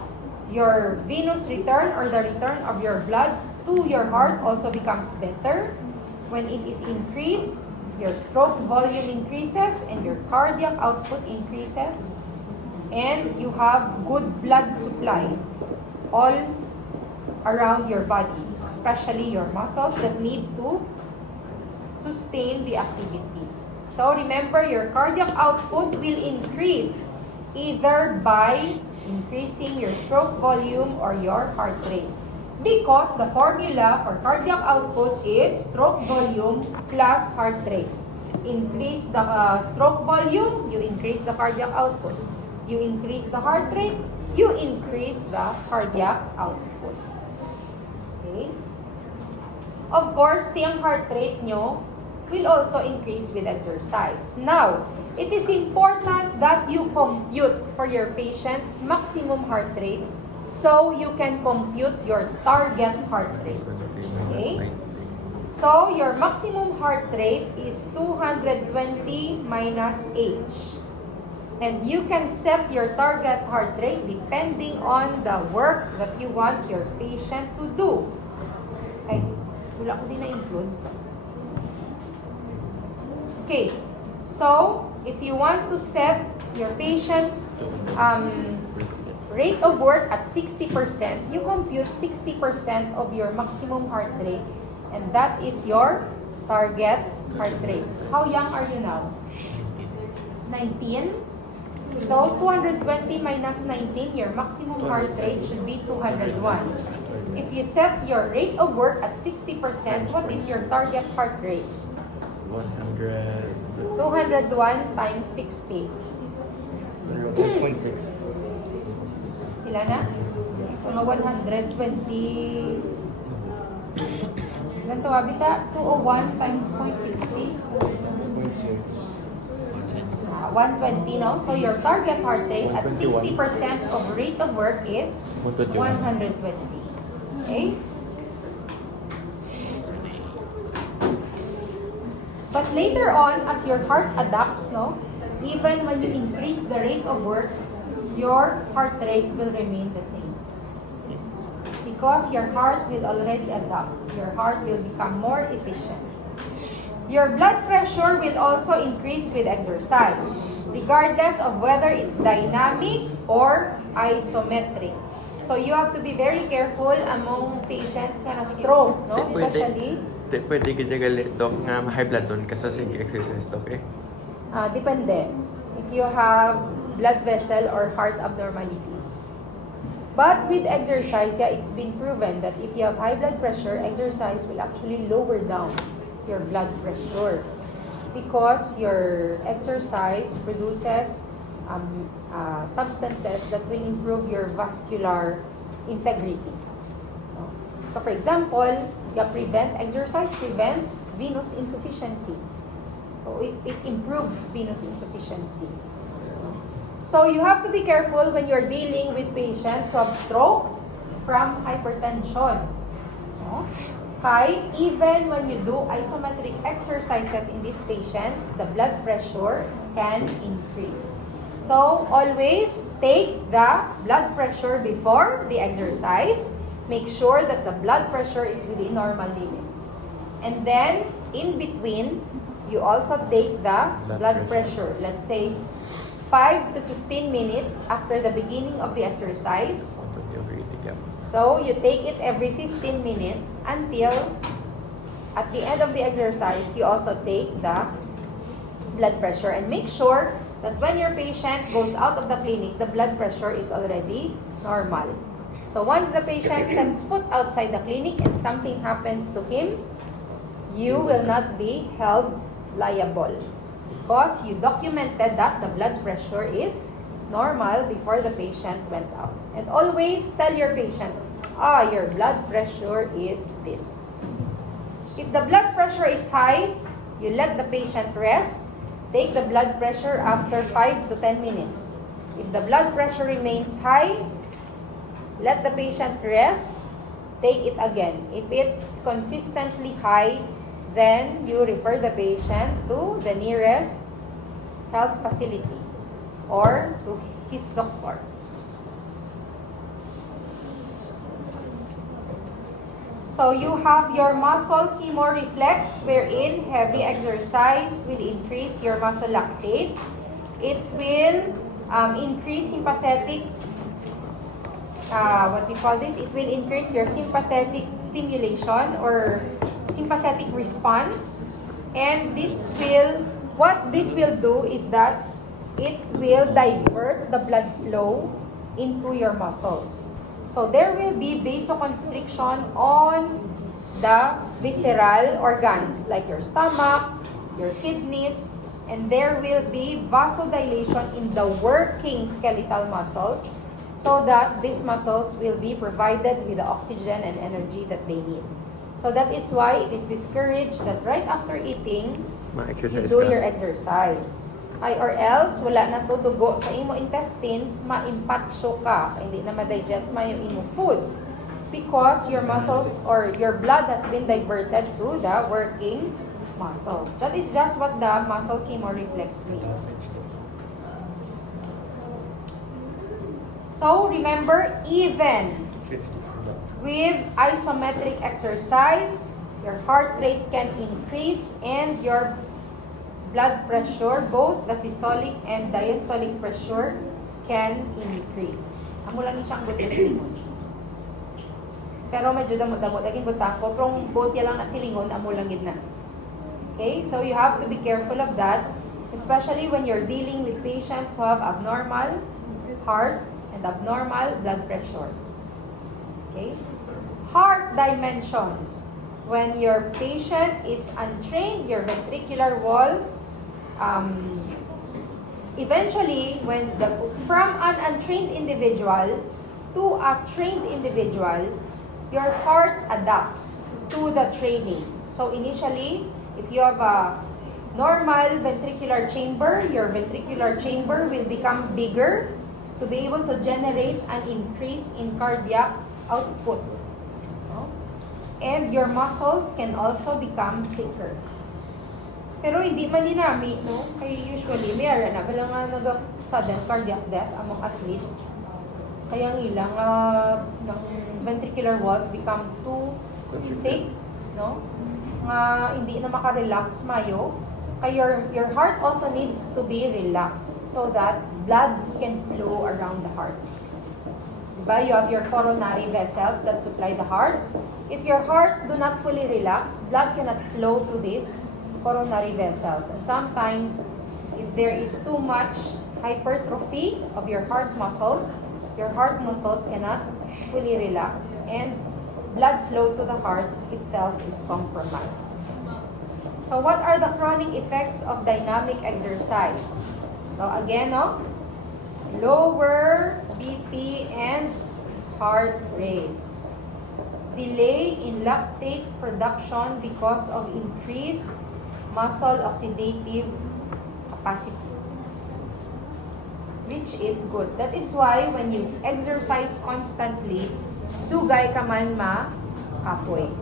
your venous return or the return of your blood to your heart also becomes better. When it is increased, your stroke volume increases and your cardiac output increases. And you have good blood supply all around your body, especially your muscles that need to sustain the activity. So remember, your cardiac output will increase either by increasing your stroke volume or your heart rate. Because the formula for cardiac output is stroke volume plus heart rate. Increase the stroke volume, you increase the cardiac output. You increase the heart rate, you increase the cardiac output. Okay? Of course, yung heart rate nyo will also increase with exercise. Now, it is important that you compute for your patient's maximum heart rate so you can compute your target heart rate. Okay? So, your maximum heart rate is 220 minus H. And you can set your target heart rate depending on the work that you want your patient to do. Ay, wala ko din na-include. Okay, so if you want to set your patient's rate of work at 60%, you compute 60% of your maximum heart rate, and that is your target heart rate. How young are you now? 19? So 220 minus 19, your maximum heart rate should be 201. If you set your rate of work at 60%, what is your target heart rate? 100. 201 times 60. 6.6. Ilan na? Mga 120. Ganito abita, 201 times 0.60. 120, no? So your target heart rate at 60% of rate of work is 120. Okay? But later on, as your heart adapts, no? Even when you increase the rate of work, your heart rate will remain the same. Because your heart will already adapt. Your heart will become more efficient. Your blood pressure will also increase with exercise, regardless of whether it's dynamic or isometric. So you have to be very careful among patients na stroke, no? Especially. Pwede gijagali, Dok, nga high blood doon kasi sige exercise, Dok, eh. Depende. If you have blood vessel or heart abnormalities. But with exercise, yeah, it's been proven that if you have high blood pressure, exercise will actually lower down your blood pressure because your exercise produces substances that will improve your vascular integrity. No? So for example, exercise prevents venous insufficiency. So it improves venous insufficiency. So you have to be careful when you're dealing with patients who have stroke from hypertension. No? Even when you do isometric exercises in these patients, the blood pressure can increase. So always take the blood pressure before the exercise. Make sure that the blood pressure is within normal limits. And then, in between, you also take the blood pressure. Let's say 5 to 15 minutes after the beginning of the exercise. So, you take it every 15 minutes until at the end of the exercise, you also take the blood pressure. And make sure that when your patient goes out of the clinic, the blood pressure is already normal. So, once the patient sets foot outside the clinic and something happens to him, you will not be held liable because you documented that the blood pressure is normal before the patient went out. And always tell your patient, your blood pressure is this. If the blood pressure is high, you let the patient rest. Take the blood pressure after 5 to 10 minutes. If the blood pressure remains high, let the patient rest. Take it again. If it's consistently high, then you refer the patient to the nearest health facility or to his doctor. So you have your muscle chemoreflex, wherein heavy exercise will increase your muscle lactate. It will increase sympathetic, It will increase your sympathetic stimulation or sympathetic response. And what this will do is that it will divert the blood flow into your muscles. So there will be vasoconstriction on the visceral organs like your stomach, your kidneys, and there will be vasodilation in the working skeletal muscles so that these muscles will be provided with the oxygen and energy that they need. So that is why it is discouraged that right after eating, you do your exercise. Or else, wala na to dugo sa imo intestines, maimpatso ka, hindi na ma-digest ma yung imo food. Because your muscles or your blood has been diverted to the working muscles. That is just what the muscle chemoreflex means. So, remember, even with isometric exercise, your heart rate can increase and your blood pressure, both the systolic and diastolic pressure, can increase. Amo lang ni siyang buti sa lingon. Pero medyo damo-damo daging butang ko, pero both ya lang na silingon, amo lang gid na. Okay, so you have to be careful of that, especially when you're dealing with patients who have abnormal heart and abnormal blood pressure. Okay, heart dimensions. When your patient is untrained, your ventricular walls, eventually, from an untrained individual to a trained individual, your heart adapts to the training. So initially, if you have a normal ventricular chamber, your ventricular chamber will become bigger to be able to generate an increase in cardiac output. And your muscles can also become thicker. Pero hindi man dinami, no? Kaya usually, may ara na, wala nga nag-sudden cardiac death among athletes. Kaya ang ilang ng ventricular walls become too thick, no? Nga hindi na makarelax mayo. Kaya your heart also needs to be relaxed so that blood can flow around the heart. Diba? You have your coronary vessels that supply the heart. If your heart do not fully relax, blood cannot flow to these coronary vessels. And sometimes, if there is too much hypertrophy of your heart muscles cannot fully relax. And blood flow to the heart itself is compromised. So what are the chronic effects of dynamic exercise? So again, lower BP and heart rate. Delay in lactate production because of increased muscle oxidative capacity, which is good. That is why when you exercise constantly, dugay ka man makapoy.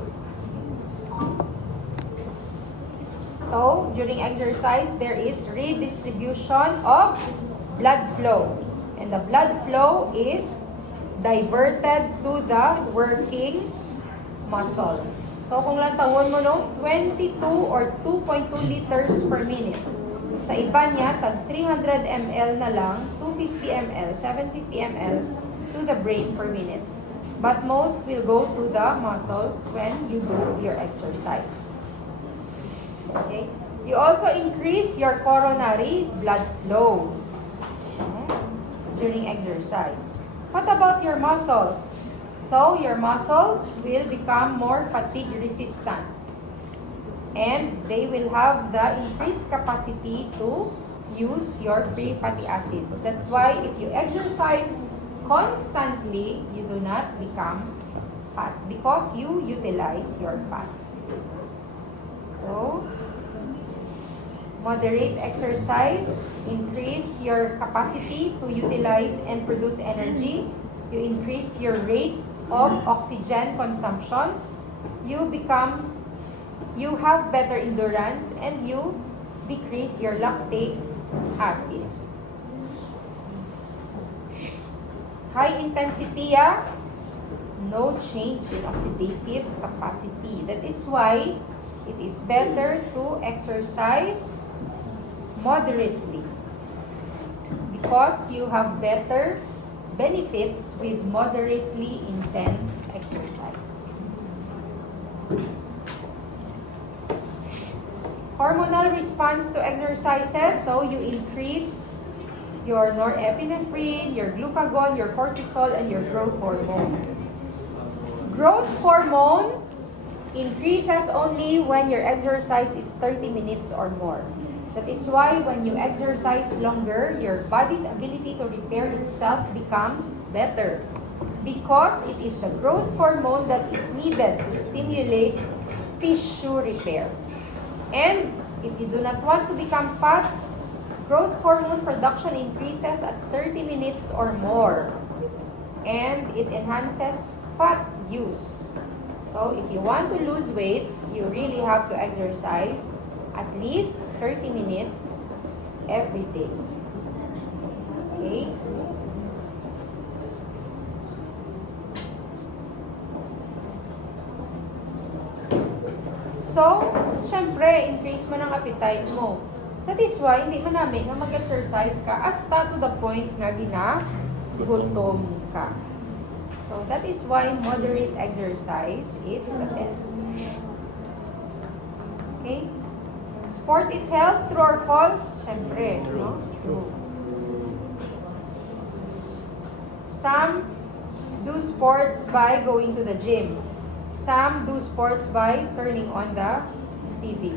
So, during exercise, there is redistribution of blood flow. And the blood flow is diverted to the working muscle. So, kung lang tawon mo, 22 or 2.2 liters per minute. Sa iba niya, tag 300 ml na lang, 250 ml, 750 ml to the brain per minute. But most will go to the muscles when you do your exercise. Okay? You also increase your coronary blood flow during exercise. What about your muscles? So, your muscles will become more fatigue resistant. And they will have the increased capacity to use your free fatty acids. That's why if you exercise constantly, you do not become fat because you utilize your fat. So, moderate exercise, increase your capacity to utilize and produce energy. You increase your rate of oxygen consumption. You have better endurance, and you decrease your lactic acid. High intensity, no change in oxidative capacity. That is why it is better to exercise moderately because you have better benefits with moderately intense exercise. Hormonal response to exercises, so you increase your norepinephrine, your glucagon, your cortisol, and your growth hormone. Growth hormone increases only when your exercise is 30 minutes or more. That is why when you exercise longer, your body's ability to repair itself becomes better because it is the growth hormone that is needed to stimulate tissue repair. And if you do not want to become fat, growth hormone production increases at 30 minutes or more, and it enhances fat use. So if you want to lose weight, you really have to exercise at least 30 minutes every day. Okay? So, syempre, increase mo ng appetite mo. That is why, hindi manami na mag-exercise ka hasta to the point nga gutom ka. So, that is why moderate exercise is the best. Okay? Sport is health, true or false? Syempre, no? True. Some do sports by going to the gym. Some do sports by turning on the TV.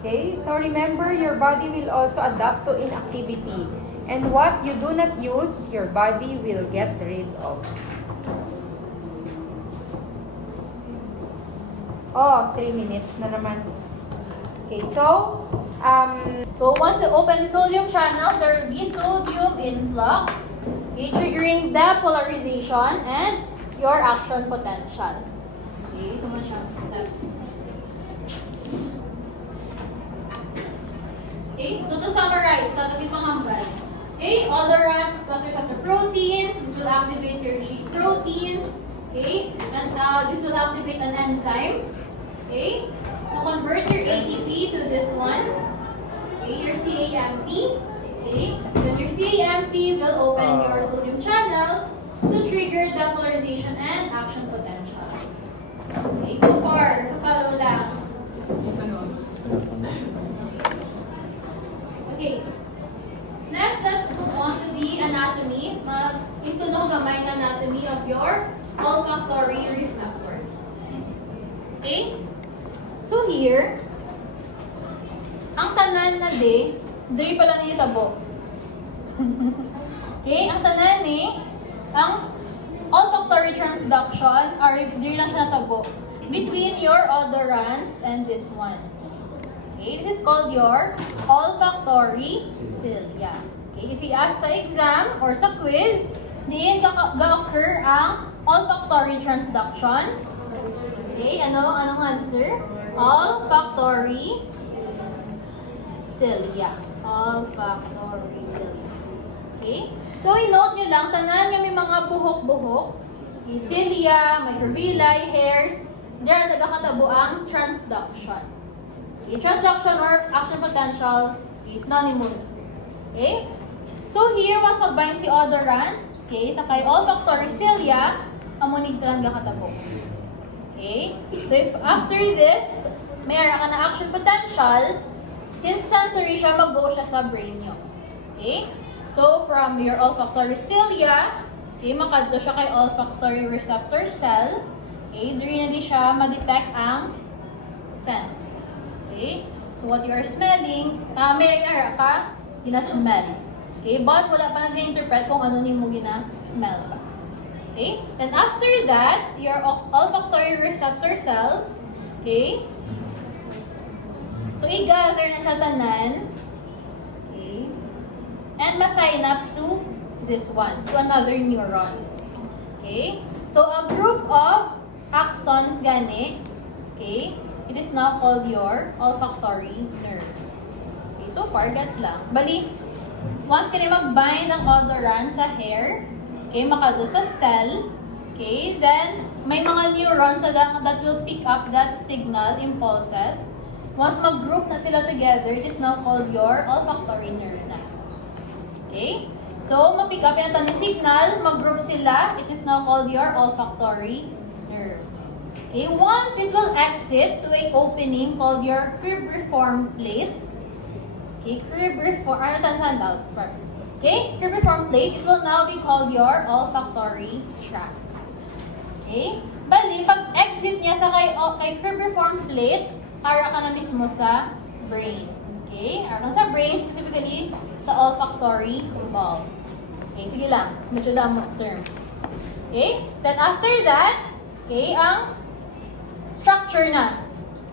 Okay, so remember, your body will also adapt to inactivity. And what you do not use, your body will get rid of. Oh, 3 minutes na naman. Okay, so once you open the sodium channel, there will be sodium influx, okay, triggering depolarization and your action potential. Okay, so much steps. Okay, so to summarize, tatagin pang hambal. Okay, odorant plus receptor protein. This will activate your G protein. Okay, and this will activate an enzyme. Okay, to convert your ATP to this one. Okay, your CAMP. Okay, then your CAMP will open your sodium channels to trigger depolarization and action potential. Okay, so far, to follow lang. Okay, next let's move on to the anatomy. Itulong gamay ng anatomy of your olfactory receptors. Okay? So here, ang tanan na diri pala na itabo. Okay? Ang tanan ang olfactory transduction, or diri lang siya natabo, between your odorants and this one. Okay? This is called your olfactory cilia. Okay? If you ask sa exam or sa quiz, diin ga-occur ang olfactory transduction. Okay? Anong answer? Olfactory cilia. Olfactory cilia. Okay? So, i-note nyo lang, tanan nga may mga buhok-buhok. Okay, cilia, microvilli, hairs, diyan nagkakatabo ang transduction. Okay, transduction or action potential is synonymous. Okay? So, here, once mag-bind si odorant, okay, sa kay olfactory cilia, amunig tanan gakatabo. Okay? So, if after this, mayroon ka na action potential, since sensory siya, mag-go siya sa brain nyo. Okay? So, from your olfactory cilia, okay, makadto siya kay olfactory receptor cell. Okay? Diri na di siya ma-detect ang scent. Okay? So what you are smelling, may ara ka, gina-smell. Okay? But wala pa nag-interpret kung ano ni mo gina-smell pa. Okay? Then after that, your olfactory receptor cells, okay? So i-gather na sa tanan, okay? And ma-synapse to this one, to another neuron. Okay? So a group of axons gani, okay? It is now called your olfactory nerve. Okay, so far, gets lang. Bali, once ka na mag-bind ang odorant sa hair, okay, makado sa cell, okay, then may mga neurons that will pick up that signal impulses. Once mag-group na sila together, it is now called your olfactory nerve na. Okay? So, ma-pick up yung tani signal, mag-group sila, it is now called your olfactory nerve. Okay, once it will exit to a opening called your cribriform plate. Okay, cribriform, ano tan handouts first. Okay, cribriform plate, it will now be called your olfactory tract. Okay, bali, pag exit niya sa kay cribriform plate, para ka na mismo sa brain. Okay, para ka sa brain, specifically sa olfactory bulb. Okay, sige lang, medyo lang terms. Okay, then after that, okay, ang structure na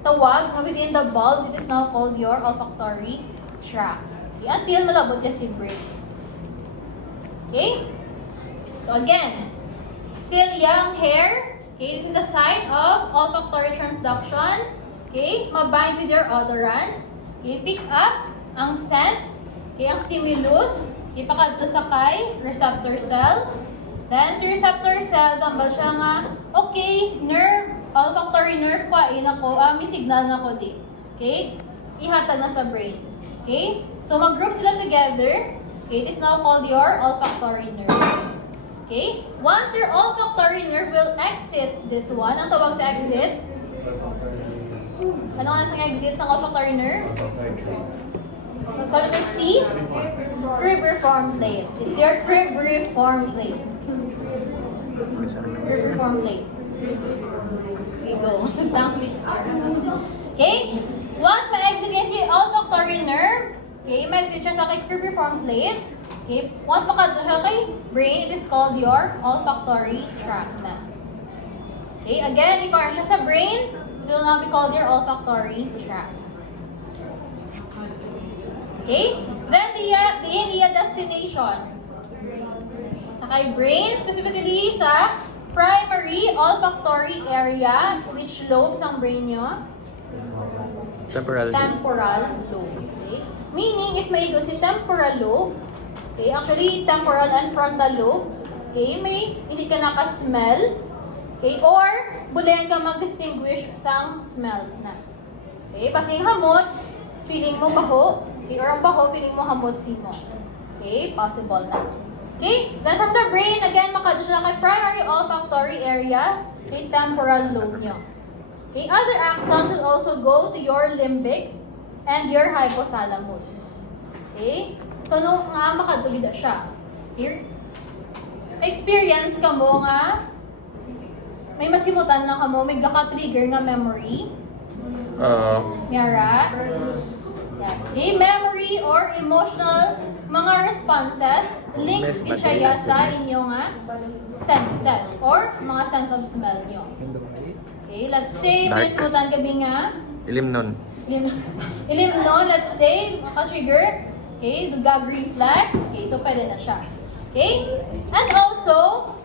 tawag na within the bulbs, it is now called your olfactory tract. Okay, until malabot niya si brain. Okay? So again, cilia ang hair. Okay, this is the site of olfactory transduction. Okay, mabind with your odorants. Okay, pick up ang scent. Okay, ang stimulus. Ipakadto sa kay receptor cell. Then, si receptor cell, gambal siya nga, okay, nerve, olfactory nerve pa, may signal na ko di. Okay? Ihatag na sa brain. Okay? So, mag-group sila together. Okay? It is now called your olfactory nerve. Okay? Once your olfactory nerve will exit this one, ang tawag sa exit? Ano nga sa exit sa olfactory nerve? Start with C. Cribriform plate. It's your cribriform plate. Cribriform plate. Okay, go. Tongue twister. Okay? Once ma-exit yan si olfactory nerve, okay, ma-exit siya sa kay cribriform plate. Okay? Once makadto siya kay brain, it is called your olfactory tract na. Okay? Again, if siya sa brain, it will now be called your olfactory tract. Okay? Then the destination. Sa kay brain, specifically sa primary olfactory area, which lobes ang brain nyo? Temporal. Temporal lobe. Okay? Meaning, if may go si temporal lobe, okay, actually, temporal and frontal lobe, okay, hindi ka nakasmell, okay, or bulayan ka mag-distinguish sang smells na. Okay, pasing hamot, feeling mo baho, okay, or ang baho, feeling mo hamot simo. Okay, possible na. Okay, then from the brain, again, makadto siya kay primary olfactory area, okay, temporal lobe nyo. Okay, other axons will also go to your limbic and your hypothalamus. Okay, so no nga makadulida siya. Here, experience ka mo nga, may masimutan na ka mo, may gaka-trigger nga memory. Yara? Yes. Okay, memory or emotional mga responses linked din siya sa inyong senses or mga sense of smell nyo. Okay, let's say, may smutan gabi nga. Ilimnon. Ilimnon, let's say, maka-trigger. Okay, the gag reflex. Okay, so pwede na siya. Okay? And also,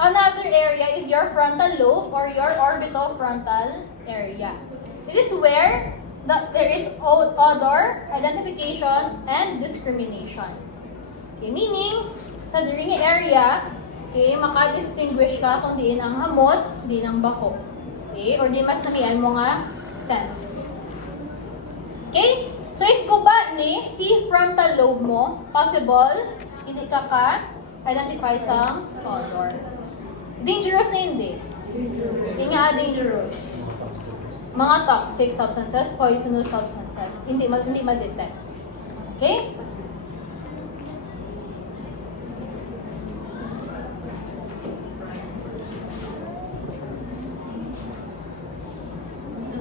another area is your frontal lobe or your orbitofrontal area. This is where there is odor, identification, and discrimination. Okay, meaning, sa diri nga area, okay, maka-distinguish ka kung diin ang hamot, diin ang baho. Okay, or din mas namian mo nga sense. Okay? So if guba ni si frontal lobe mo, possible, hindi ka identify sa odor. Dangerous na hindi. Hindi nga dangerous. Mga toxic substances, poisonous substances, hindi ma-detect. Okay?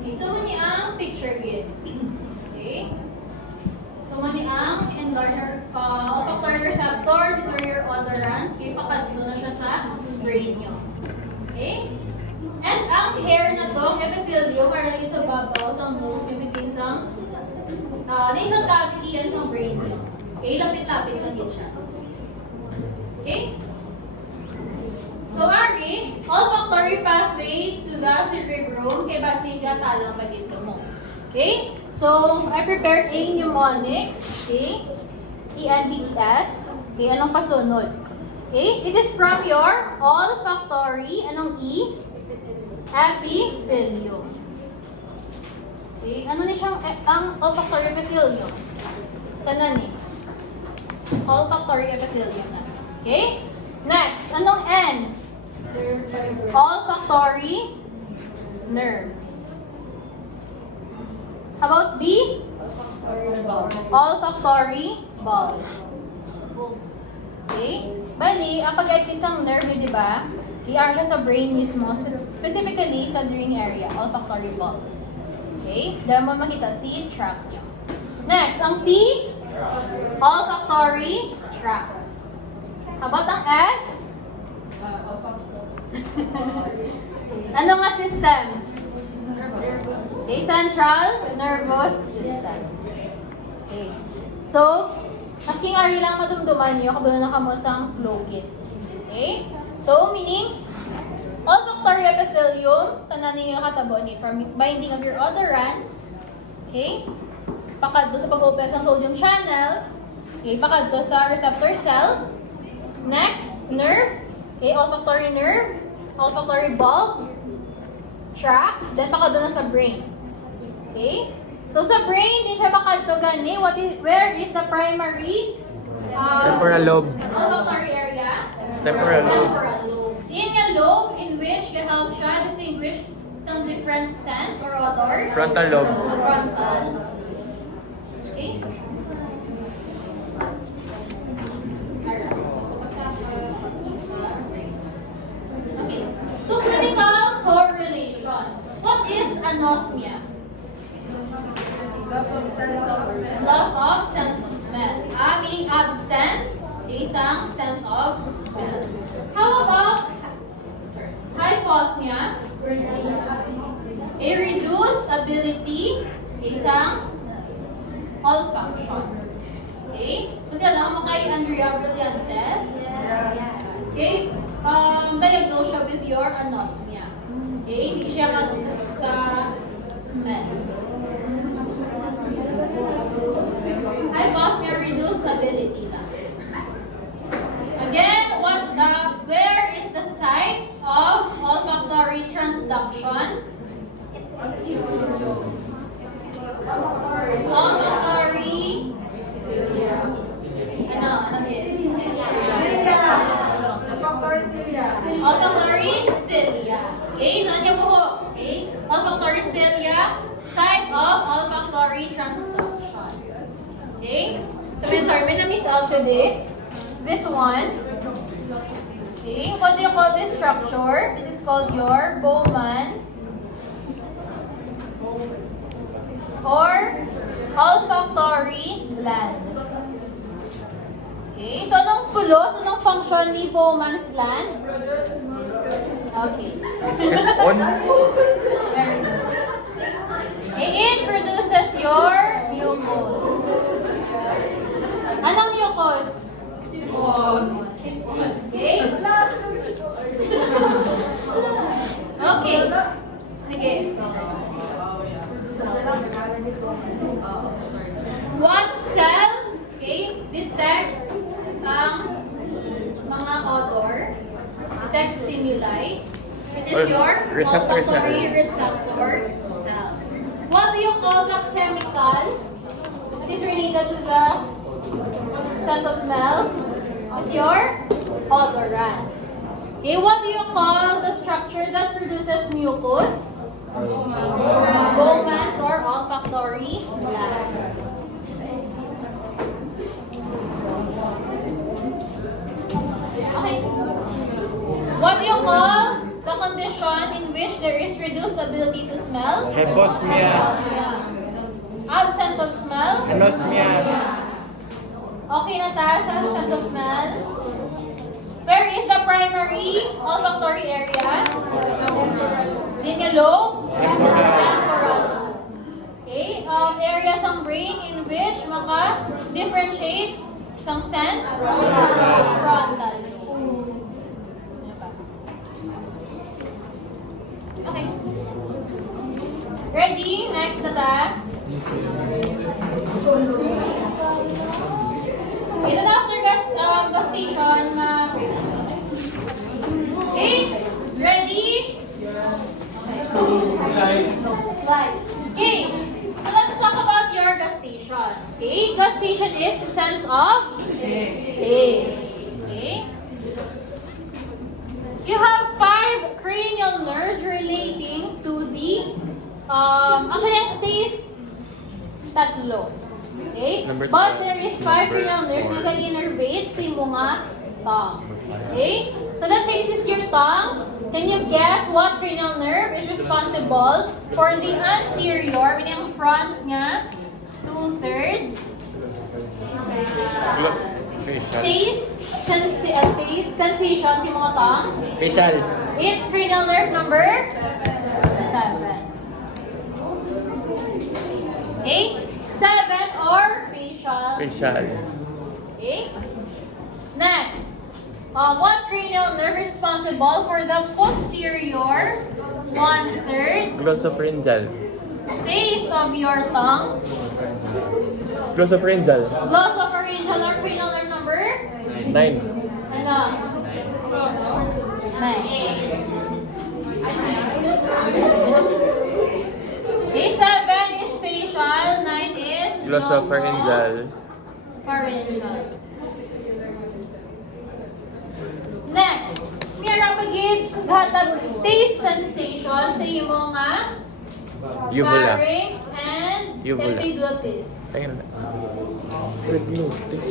Okay, so mani ang picture gid. Okay? Okay, pakadto na siya sa brain nyo. Okay? And ang hair na to, epithelium, para lagi sa babaw, sa nose, between sa nasal cavity yan sa brain nyo. Okay, lapit-lapit lang din siya. Okay? So, Ari, olfactory pathway to the cerebrum, kay basiga talang bagito mo. Okay? So, I prepared a mnemonics. Okay? ENDES. Okay, anong pasunod? Okay? It is from your olfactory, anong E? Epithelium. Okay? Ano ni siyang, ang olfactory epithelium? Tanan eh. Olfactory epithelium na. Okay? Next, anong N? Olfactory nerve. How about B? Olfactory bulb. Okay? Bali, ang pag-exit sa nerve nyo, di ba? I-R siya sa brain mismo, specifically sa dream area, olfactory bulb. Okay? Dahil mo makita si tract nyo. Next, ang T? Olfactory tract. How about ang S? Ano nga system? Okay, central nervous system. Okay. So, masking ari lang madumduman nyo, kabalo na kamo sang flow kit. Okay? So, meaning, olfactory epithelium, tanan ninyo katabo ni for binding of your odorants. Okay? Pakadto sa pag-open sa sodium channels. Okay, pakadto sa receptor cells. Next, nerve. Okay, olfactory nerve, olfactory bulb, tract, then pakadto na sa brain. Okay? So sa brain, di siya makadto gani. Where is the primary Temporal lobe. olfactory area? Temporal lobe. Temporal lobe. In a lobe in which can help siya distinguish some different scents or odors. Frontal lobe. Frontal. Okay? Okay. So clinical correlation. What is anosmia? Loss of sense of smell. Aming absence, isang sense of smell. How about hyposmia? A reduced ability, isang olfaction. Okay? So, alam mo kay Andrea Brillantes. Okay? Diagnose siya with your anosmia. Okay? Hindi siya smell. Hyposmia, reduced ability na. Again, where is the site of olfactory transduction? Olfactory. Ano din? Olfactory cilia. Okay, saan niyo po? Okay, olfactory cilia, site of olfactory transduction. Okay, so may na-miss out today. This one. Okay, what do you call this structure? This is called your Bowman's or olfactory gland. Okay, so anong pulos? Anong function ni Bowman's gland? Okay. On. Very good. Okay, it produces your mucus. Anong mucus? Okay? Okay. Sige. What cell, okay, detects ang mga odor, detects stimuli? It is your Receptor olfactory cell. receptor cells. What do you call the chemical that is related to the sense of smell? It's your odorants. Okay, what do you call the structure that produces mucus? Bowman's or olfactory gland. Okay. What do you call the condition in which there is reduced ability to smell? Hyposmia. Absence of smell? Anosmia. Okay na tayo sa sense of smell. Where primary olfactory area, linear lobe, temporal. Okay, areas ng brain in which maka-differentiate ng sense, frontal. Okay. Ready? Next data. Okay, then after gustation, okay, ready? Slide. Okay, so let's talk about your gustation. Okay, gustation is the sense of taste. Okay. You have 5 cranial nerves relating to the, actually, ang taste, tatlo. Okay? Number But 12, there is 5 number cranial nerves 4. that can innervate sa iyong mga tongue. Okay? So let's say this is your tongue. Can you guess what cranial nerve is responsible for the anterior, meaning ang front nga, 2/3, Facial. taste sensation sa mga tongue? Facial. It's cranial nerve number 7. Okay? 7 or facial. Facial. Okay? Next. What cranial nerve is responsible for the posterior 1/3 Glossopharyngeal. taste of your tongue? Glossopharyngeal. Glossopharyngeal or cranial nerve number? 9. Ano? 9. Okay, 7 is facial, 9 is Glossopharyngeal. Pharyngeal. Next, mayroon pagid hatag taste sensation sa imo nga Uvula. pharynx and Uvula. epiglottis. Ayun na.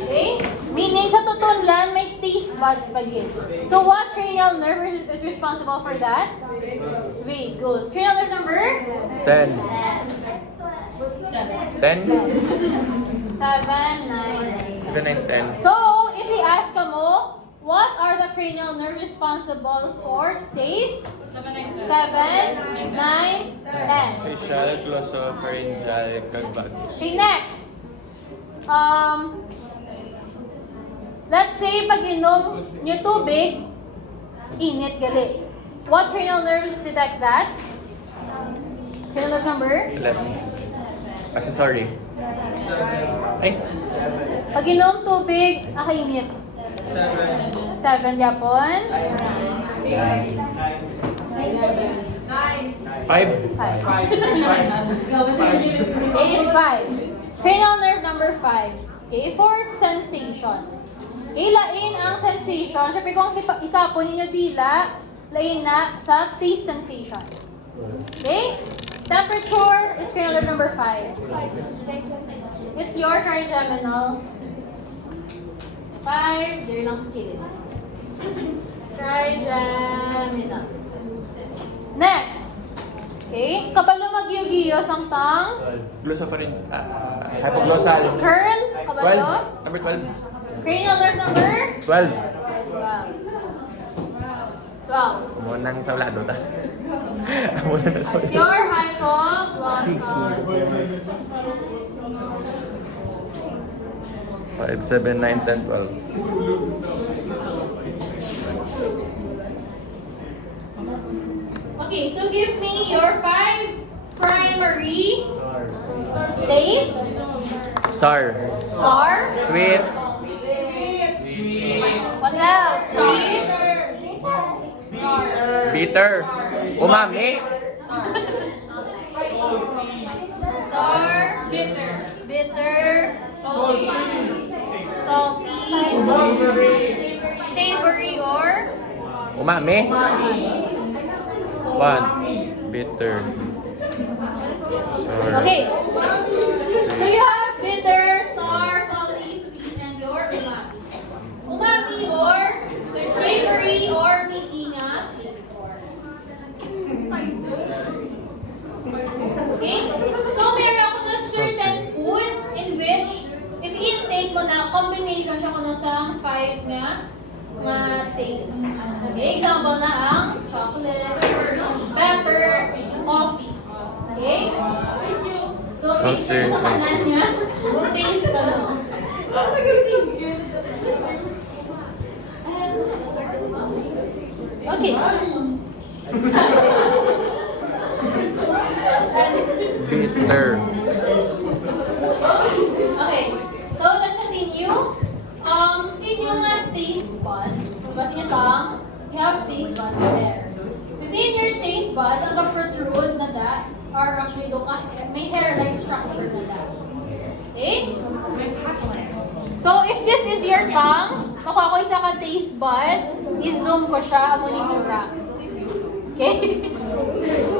Okay? Meaning sa tutunlan may taste buds pagid. So what cranial nerve is responsible for that? Wait, goes. Cranial nerve number? 10. 10? 7, 9, 7, 9, 10. So, if we ask ka mo, what are the cranial nerves responsible for taste? 7, 9, 10. Facial, glossopharyngeal, kagbagus. Okay, next. Let's say pag inom nyo tubig, init gali. What cranial nerves detect that? Cranial nerve number? 11. Accessory. Ay! Pag inom tubig, akainit. 7 Japon. 5. 5. It is 5. Cranial nerve number 5. Okay, for sensation. Okay, lain ang sensation. Siyempre kung ikapon ninyo dila, lain na sa taste sensation. Okay? Temperature, it's cranial nerve number 5. It's your trigeminal. 5, there lang sa kilid. Trigeminal. Next. Okay, kabalo magyugiyos ang tang. Glossopharyngeal. Hypoglossal. Curl, 12. kabalo. Number 12. Cranial nerve number 12. 12. Muna nang sa ulado ta. Muna na sa ulado. Pure hypoglossal. 5, 7, 9, 10, 12. Okay, so give me your 5 primary taste. Sour. Sour. Sweet. What else? Sweet. Bitter. Umami. Sour. Bitter. Salty. Savory or Umami. 1. Bitter. Sour. okay. So you have bitter, sour, salty, sweet, and your umami. Umami or savory or meaty nga flavor. Okay? So meron ako na certain food in which if intake mo na combination siya kuno sa 5 nga taste. Okay, example na ang chocolate, pepper, coffee. Okay? So, taste Okay. sa kanan niya. Taste ka lang. Okay. Bitter. Okay. So, let's continue. Sa inyo nga taste buds, diba sa inyo tongue, you have taste buds there. Within your taste buds, ang protrude na that, or actually, may hair-like structure na that. Okay? So, if this is your tongue, makuha ko isa ka taste bud, i-zoom ko siya, amo ni tsura. Okay?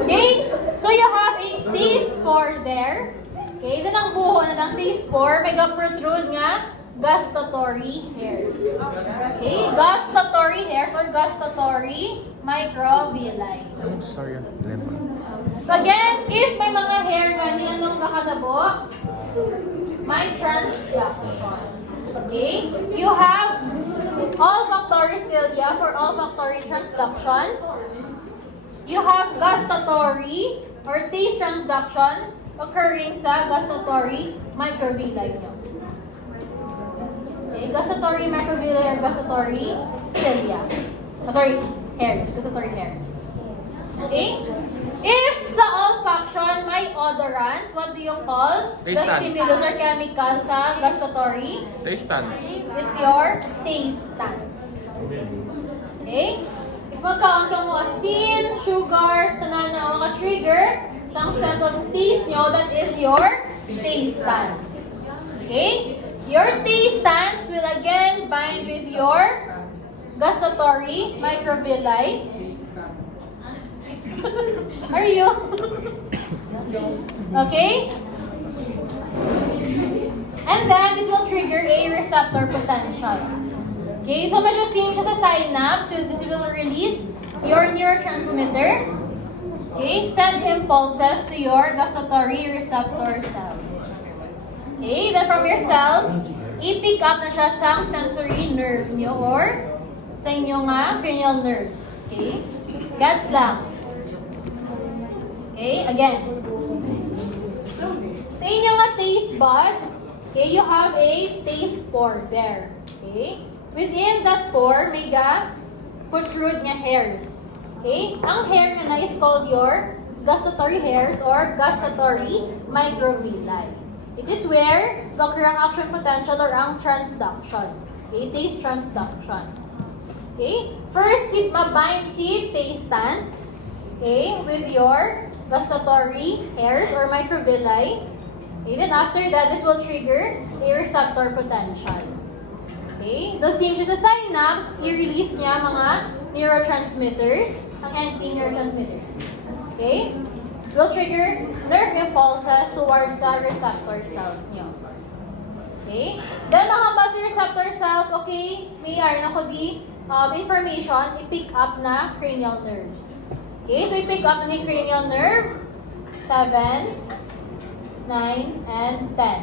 Okay? So, you have a taste pore there. Okay? Then, ang buho na ng taste pore, may protrude nga gustatory hairs. Okay? Gustatory hairs or gustatory microvilli. Sorry, lemon. So again, if may mga hair gani anong nakatabo, may transduction. Okay? You have olfactory cilia for olfactory transduction. You have gustatory or taste transduction occurring sa gustatory microvilli. Okay? Gustatory microvilli or gustatory cilia. Hairs. Gustatory hairs. Okay? If sa olfaction may odorants, what do you call the Taste stimulus or chemical sa gustatory? Taste buds. It's your taste stance. Okay? If magkaon ka mo asin, sugar, tanan na maka-trigger, sa sense of taste nyo, that is your taste stance. Okay? Your taste stance will again bind with your gustatory microvilli. Are you? Okay? And then, this will trigger a receptor potential. Okay, so medyo same siya sa synapse. So, this will release your neurotransmitter. Okay, send impulses to your gustatory receptor cells. Okay, then from your cells, i-pick up na siya sa sensory nerve nyo or sa inyong cranial nerves. Okay? Gets lang. Okay, again. Sa inyong taste buds, okay, you have a taste pore there. Okay? Within that pore, may protrude nga hairs. Okay? Ang hair na is called your gustatory hairs or gustatory microvilli. It is where the ang action potential or ang transduction. Okay? Taste transduction. Okay? First, mabind si taste stance. Okay? With your gustatory hairs or microvilli. Okay, then after that, this will trigger a receptor potential. Okay, those same siya sa synapse, i-release niya mga neurotransmitters, ang anti-neurotransmitters. Okay, will trigger nerve impulses towards the receptor cells niyo. Okay, then mga base receptor cells, okay, may na ko di information, i-pick up na cranial nerves. Okay, so i-pick up na ni cranial nerve, 7, 9, and 10.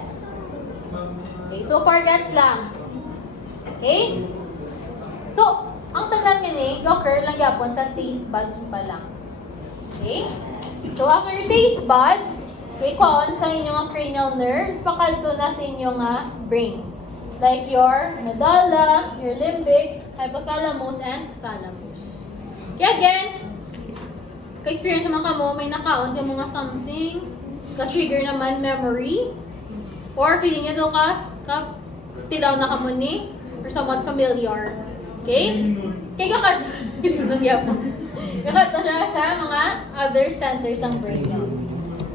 Okay, so far gets lang. Okay? So, ang tanan niya ni, occur lang yapon sa taste buds pa lang. Okay? So, after taste buds, okay, kuhaan sa inyong cranial nerves, pakalto na sa inyong brain. Like your medulla, your limbic, hypothalamus, and thalamus. Kaya again, ka-experience naman ka mo, may nakaon yung mga something, ka-trigger naman memory, or feeling nyo doon ka tilaw na ka mo ni, or somewhat familiar. Okay? Kaya kakat na siya sa mga other centers ng brain nyo.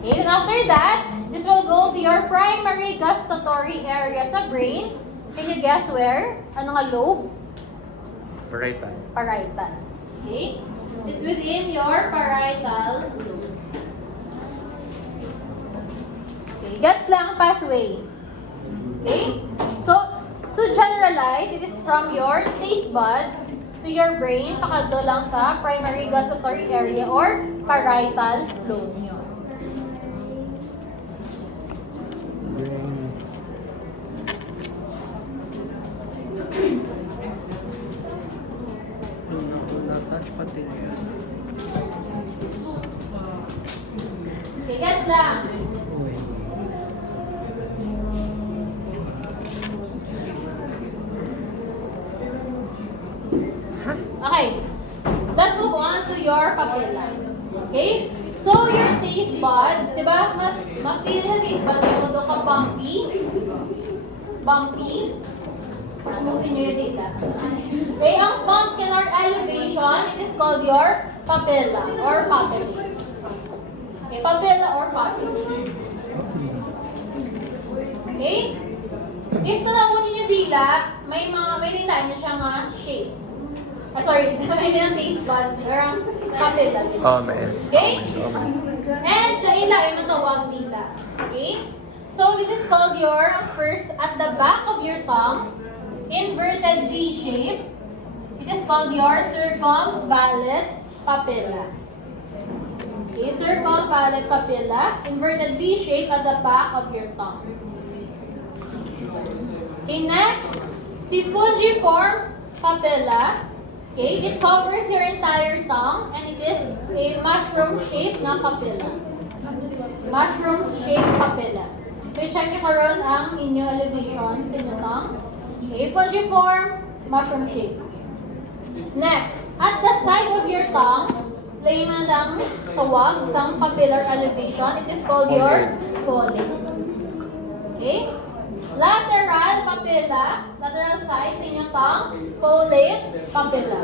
Okay, and after that, this will go to your primary gustatory area sa brain. Can you guess where? Ano nga lobe? Parietal. Parietal. Okay? It's within your parietal lobe. Okay, gets lang pathway. Okay? So, to generalize, it is from your taste buds to your brain, pakaldo lang sa primary gustatory area or parietal lobe nyo. touchpad din yun. Okay, gets lang. Okay, let's move on to your papilla. Okay? So, your taste buds, di ba? Ma-feel yung taste buds, although ka bumpy, smoothin nyo yung dila. Okay, ang pumpkin or elevation, it is called your papilla or papillae. Okay, papilla or papillae. Okay? If tanawin niyo yung dila, may tindahan niya siya nga shapes. Sorry, may mga taste buds or ang papilla. Okay? And laila ay matawag dila. Okay? So this is called your first at the back of your tongue, inverted V shape. It is called your circumvallate papilla. Okay, circumvallate papilla, inverted V shape at the back of your tongue. Okay, next, si fungiform papilla. Okay, it covers your entire tongue and it is a mushroom shape na papilla. Mushroom shape papilla. So, check nyo karon ang inyo elevation sa inyong tongue. Okay, fungiform, mushroom shape. Next, at the side of your tongue, plain na ng tawag sa papillar elevation. It is called your folate. Okay? Lateral papilla, lateral side sa inyong tongue, folate papilla.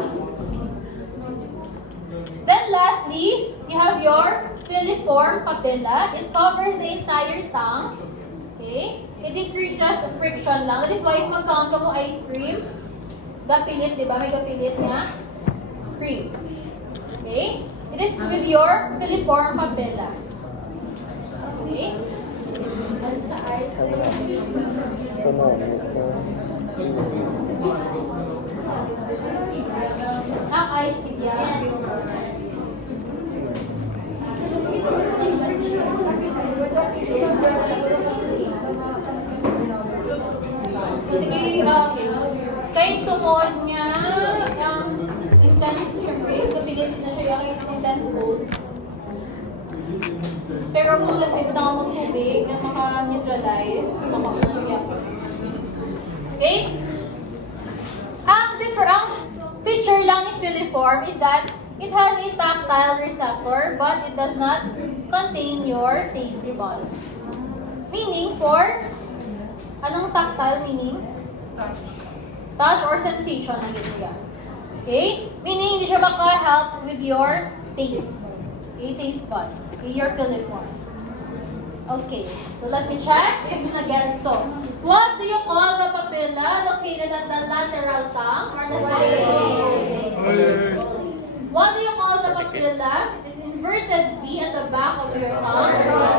Then lastly, you have your filiform papilla. It covers the entire tongue. Okay? It increases friction lang. That is why if mag-count mo ice cream, gapilit, di ba? May gapilit niya. Cream. Okay? It is with your filiform papilla. Okay? Sa ice ang ice cream yan. Sige, kahit tungod niya, ang intense, syempre, kapilit na siya yung intense cold. Pero kung let's say, patang akong tubig na maka-neutralize, mamak na siya. Okay? Ang feature lang ni filiform is that it has a tactile receptor, but it does not contain your taste buds. Meaning for, anong tactile meaning? Touch or sensation na gito. Okay? Meaning, hindi siya maka-help with your taste. Okay, taste buds. Okay, your filiform. Okay, so let me check if na-gets to. What do you call the papilla located at the lateral tongue or the side? What do you call the papilla? It is inverted V at the back of your tongue.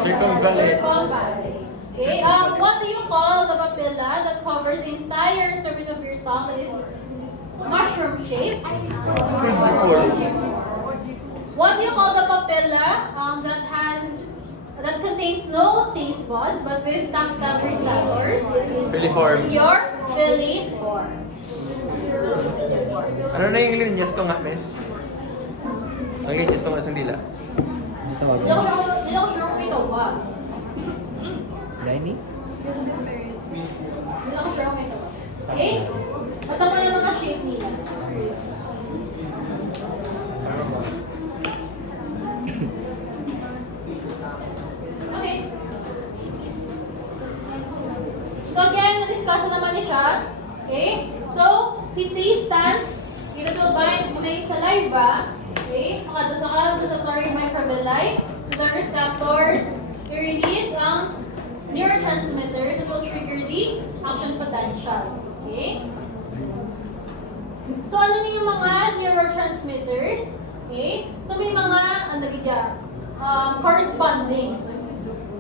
Circumvallate. Circumvallate. Okay, what do you call the papilla that covers the entire surface of your tongue that is mushroom shape? What do you call the papilla that contains no taste buds but with tactile receptors? Filiform. It's your filiform. Ano na yung linyas to nga, miss? Ang linyas to nga sa dila. Hindi ako sure kung ito ba. Rainy? Hindi ako sure kung ito ba. Okay? Matama yung mga shape nila. Okay. So again, na-discuss na naman niya siya. Okay? So, si T stands, it will bind sa saliva. Okay? Sa gustatory microvilli, the receptors, i-release ang neurotransmitters that will trigger the action potential. Okay? So, ano na yung mga neurotransmitters? Okay? So, may mga, corresponding.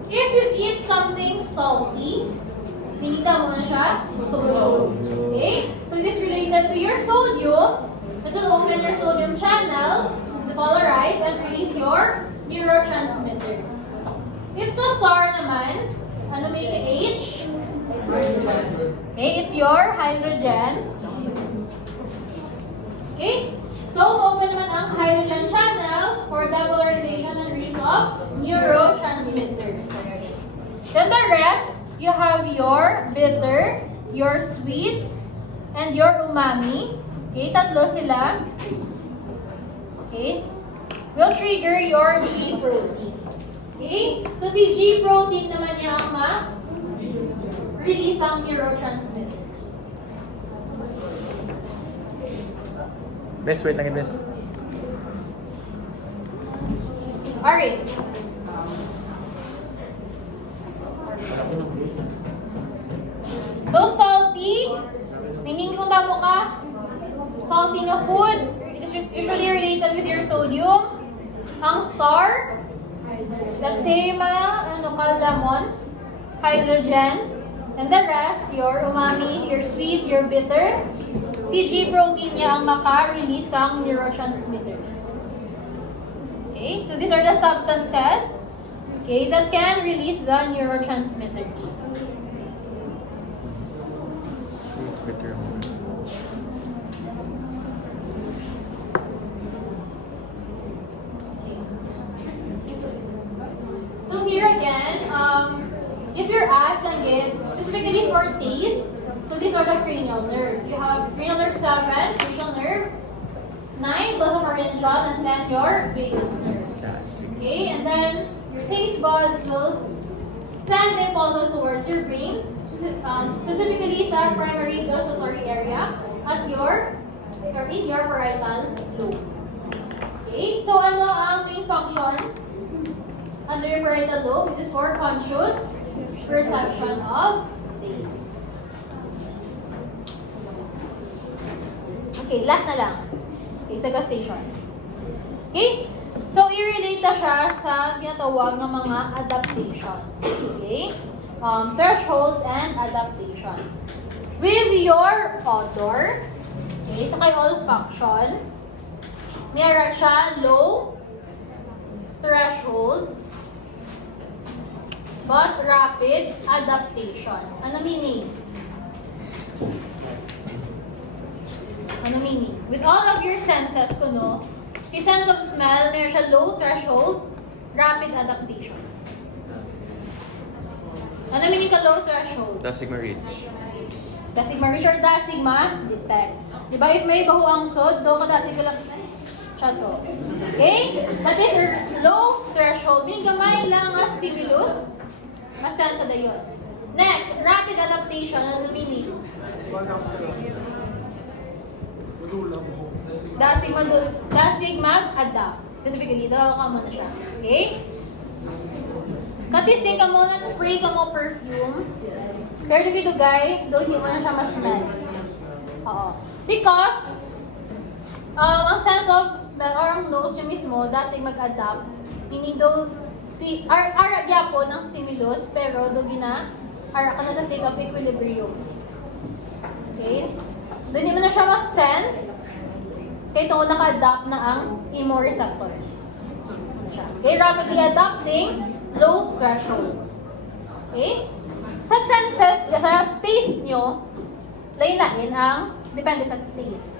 If you eat something salty, tinita mo na siya, sodium. Okay? So, it is related to your sodium that will open your sodium channels, depolarize, and release your neurotransmitter. If sa sour naman, ano may H? Okay, it's your hydrogen. Okay? So, open naman ang hydrogen channels for the polarization and release of neurotransmitters. Then the rest, you have your bitter, your sweet, and your umami. Okay, tatlo sila. Okay, will trigger your G protein. Okay, so si G protein naman niya ang release ang neurotransmitters. Bes, wait lang, Bes. Alright. So, salty, meaning kung tamo ka, salty na food, is usually related with your sodium. Ang sour, let's say lemon, hydrogen, and the rest, your umami, your sweet, your bitter. Si G protein niya ang maka-release ang neurotransmitters. Okay, so these are the substances, okay, that can release the neurotransmitters. Bitter. So here again, if you're asked again, specifically for taste, so these are the cranial nerves. You have cranial nerve 7, facial nerve, 9, glossopharyngeal, and then your vagus nerve. Okay, and then your taste buds will send impulses towards your brain, specifically sa primary gustatory area at your or in your parietal lobe. Okay, so ano ang main function under your parietal lobe? It is for conscious perception of taste. Okay, last na lang. Okay, sa gustation. Okay? So, i-relate na siya sa ginatawag ng mga adaptations. Okay? Thresholds and adaptations. With your odor, okay, sa kay olfaction, meron siya low threshold but rapid adaptation. Ano meaning? Ano meaning? With all of your senses ko, no? Si sense of smell, meron siya low threshold, rapid adaptation. Ano meaning ka low threshold? Dasigma reach. Dasigma reach or dasigma detect. Diba if may baho ang sod, do ka dasig ka lang siya to. Okay? That is low threshold. Meaning gamay lang ang stimulus, mas-sense na yun. Next, rapid adaptation. Ano meaning? Dasig mag-adapt. Specifically, daw ka muna siya. Okay? Katisting ka mo, spray ka mo perfume. Pero dito guy, doon hindi mo na siya mas-smell. Oo. Because, ang sense of smell or ang nose nyo mismo, dasig mag-adapt. Meaning daw, ara gyapon ng stimulus, pero doon ara ka na sa state of equilibrium. Okay? Doon hindi mo na siya mas-sense. Kaya ito naka-adapt na ang chemoreceptors. Okay, rapidly adapting, low threshold. Okay? Sa senses, sa taste nyo, lain-lain ang depende sa taste.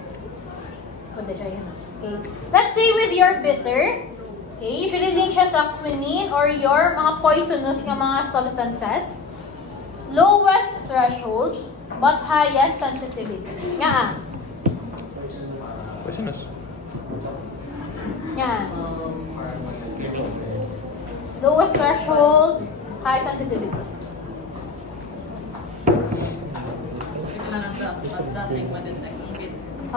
Punta siya yun. Okay. Let's say with your bitter, okay, usually link siya sa quinine or your mga poisonous nga mga substances. Lowest threshold, but highest sensitivity. Nga Poisonous. Yan. Lowest threshold, high sensitivity.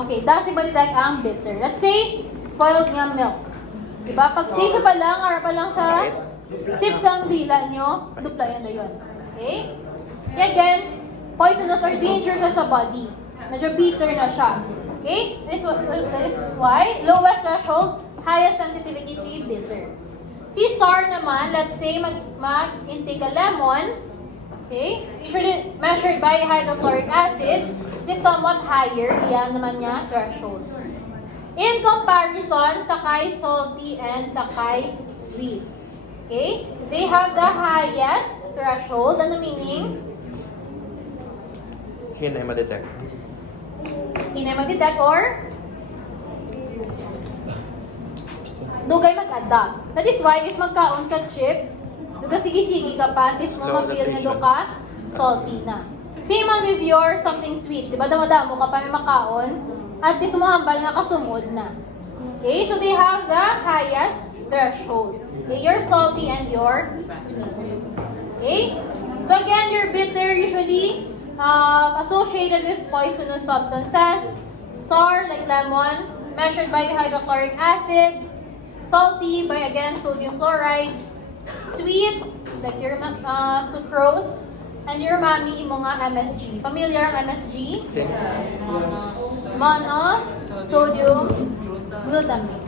Okay, dasig ma-detect ang bitter. Let's say, spoiled nga milk. Diba? Pag taste pa lang, or pa lang sa tips ang dila nyo, dupla yun na yun. Okay? Kaya again, poisonous or dangerous sa body. Medyo bitter na siya. Okay? That is why lowest threshold, highest sensitivity si bitter. Si sour naman, let's say mag-intake a lemon, okay? Usually measured by hydrochloric acid, it is somewhat higher, iyan naman niya threshold. In comparison sa kay salty and sa kay sweet. Okay? They have the highest threshold. Ano meaning? Hinay ma-detect. Hinay mag-detect or dugay mag-adapt. That is why, if magkaon ka chips, duga sige-sige ka pa, at least mo Slow ma-feel na adaptation. duka, salty na. Same man with your something sweet. Diba damo-damo ka pa may makaon, at least mo hambal nga kasumod na. Okay, so they have the highest threshold. Okay, your salty and your sweet. Okay, so again, your bitter usually associated with poisonous substances. Sour, like lemon, measured by hydrochloric acid. Salty, by again, sodium chloride. Sweet, like your sucrose. And your mami, imo nga MSG. Familiar ang MSG? Same. Mono, sodium, glutamate.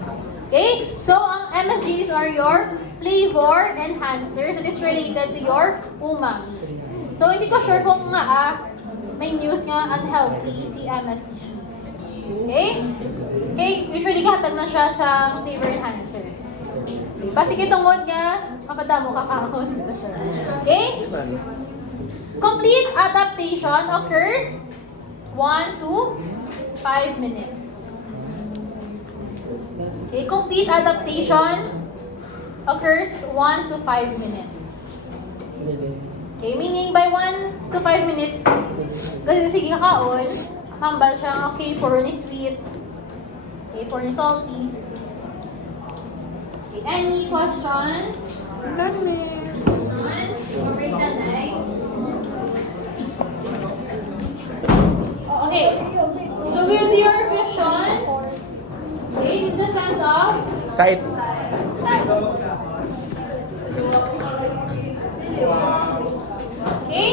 Okay? So, ang MSGs are your flavor enhancers that is related to your umami. So, hindi ko sure kung may news nga unhealthy si MSG. Okay? Okay, usually kahatag na siya sa flavor enhancer. Okay, basi kitungod nga, kapadamo kakahon. Okay? Complete adaptation occurs 1 to 5 minutes. Okay, complete adaptation occurs 1 to 5 minutes. Okay, meaning by 1 to 5 minutes, kasi sige kakaon, hambal siya, okay, puro ni sweet, okay, puro ni salty. Okay, any questions? None. Break that night. Okay, so with your vision, okay, it's the sense of Sight. sight. Okay,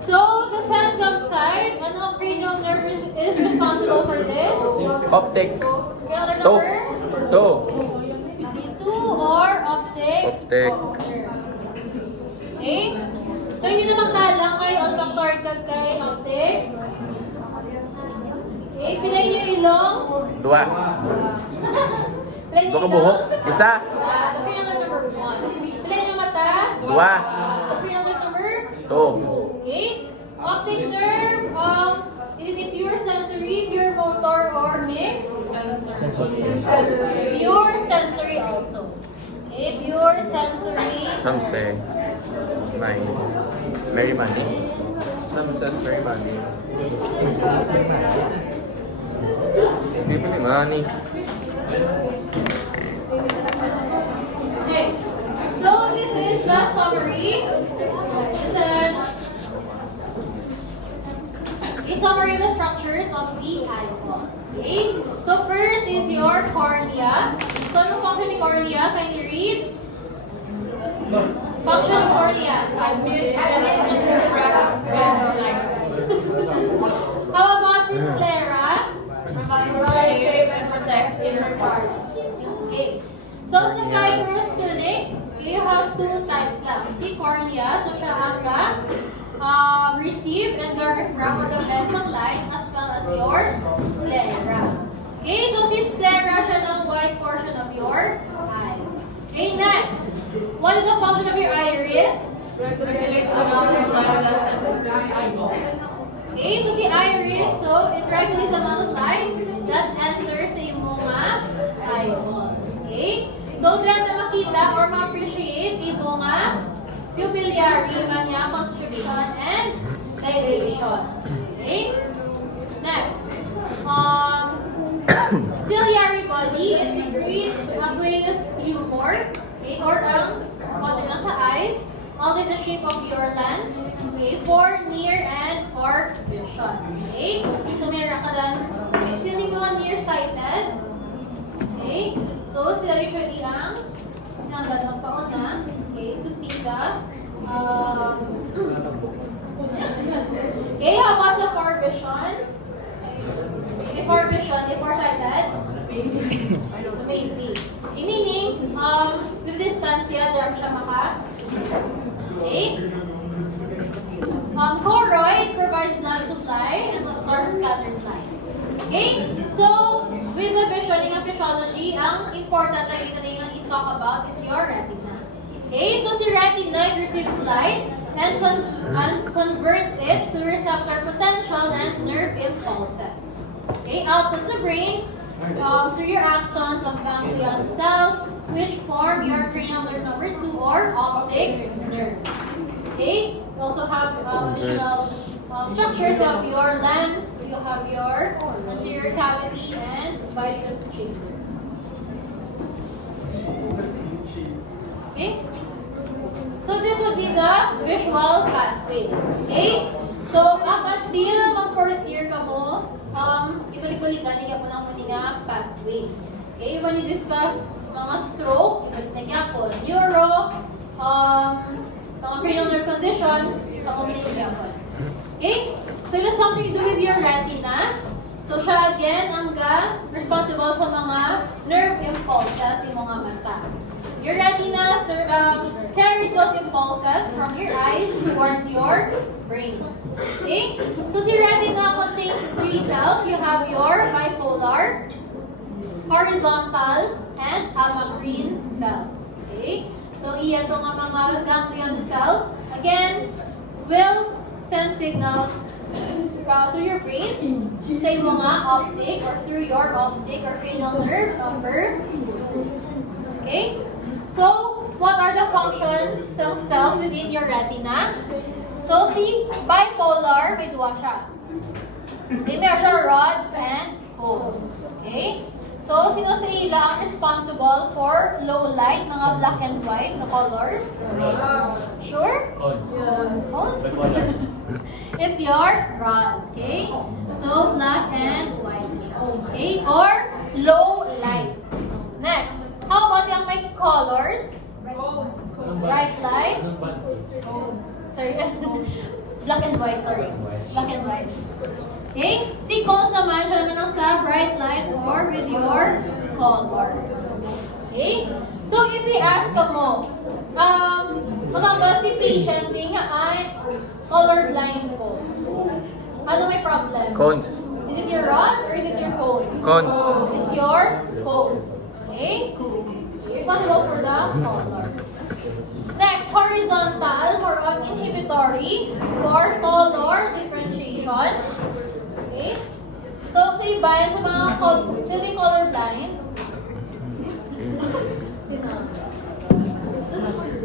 so the sense of sight, ano cranial nerve is responsible for this? Optic. Cranial Two. number? Two. B2 or optic? Optic. Okay, so hindi naman talang kay olfactory kag kay optic. Okay, pilay niyo ilong. Dua. Pilay niyo Dua ka buhok. ilong. Isa. So, cranial number 1. Pilay niyo mata. Dua. So, cranial number Two. 2. Okay? Optic nerve, is it a pure sensory, pure motor, or mixed? Pure sensory also. Okay, pure sensory. Some say money. Very money. Some says very money. It's people ni money. Okay. So this is the summary. A summary of the structures of the eyeball. Okay. So first is your cornea. So ano function ni cornea? Can you read? Function ni cornea. How about the sclera? shape and protects inner parts. Okay. So sa fibrous tunic, you have two types lang. Si cornea, so siya ang receive and refract or the sunlight as well as your sclera. Okay, so si sclera siya ng white portion of your eye. Okay, next. What is the function of your iris? Regulates the amount of light that enters the eyeball. Okay, so si iris, so it regulates the amount of light that enters sa imong eyeball. Okay? So, dyan na makita or ma-appreciate imong pupillary man niya, constriction and dilation. Okay? Next. Ciliary body, it secretes aqueous humor, okay, or ang water na sa eyes, alters the shape of your lens, okay, for near and far vision. Okay? So, meron ka lang, sila mga nearsighted, okay? So, sila usually ang nanggalang pauna, okay, to see the okay, how about sa far vision? Okay, far vision, if far-sighted, so maybe. Okay, meaning, with distance, there siya maka. Okay? Choroid provides blood supply and absorbs scattered light. Okay? So, with the visioning of physiology, ang important na ginagawa i-talk about is your retina. Okay? So, si retina receives light and converts it to receptor potential and nerve impulses. Okay? Output to brain through your axons of ganglion cells, which form your cranial nerve number 2 or optic nerve. Okay? You also have additional structures. You have your lens, you have your anterior cavity, and vitreous chamber. Okay? So this would be the visual pathways. Okay? So up until mag 4th year ka mo, ibalik-balikan niya po ng nga pathway. Okay? When you discuss mga stroke, ibalik niya po. Neuro, mga cranial nerve conditions, kamunin niya po. Okay? So it has something to do with your retina. So siya again ang responsible sa mga nerve impulses yung mga mata. Your retina carries those impulses from your eyes towards your brain. Okay? So si retina contains 3 cells. You have your bipolar, horizontal, and amacrine cells. Okay? So iyan to nga mga ganglion cells. Again, will send signals through your brain sa iyong mga optic or through your optic or cranial nerve number 2. Okay? So, what are the functions ng cells within your retina? So, si bipolar, may duwa siya. Okay, meron siya rods and cones. Okay? So, sino sa ila ang responsible for low light, mga black and white na colors? Sure? Cones? It's your rods. Okay? So, black and white siya. Okay? Or low light. Next. How about yung may colors? Bright light? Sorry. Black and white, sorry. Black and white. Okay? Si cones naman, siya naman ang sa bright light or with your colors. Okay? So, if we ask ka mo, magamba si patient, nga ay colorblind ko. Ano may problem? Cones. Is it your rods or is it your cones? Cones. It's your cones. Okay? Responsible for the color. Next, horizontal, more on inhibitory for color differentiation. Okay? So, sa iba yan sa mga colorblind.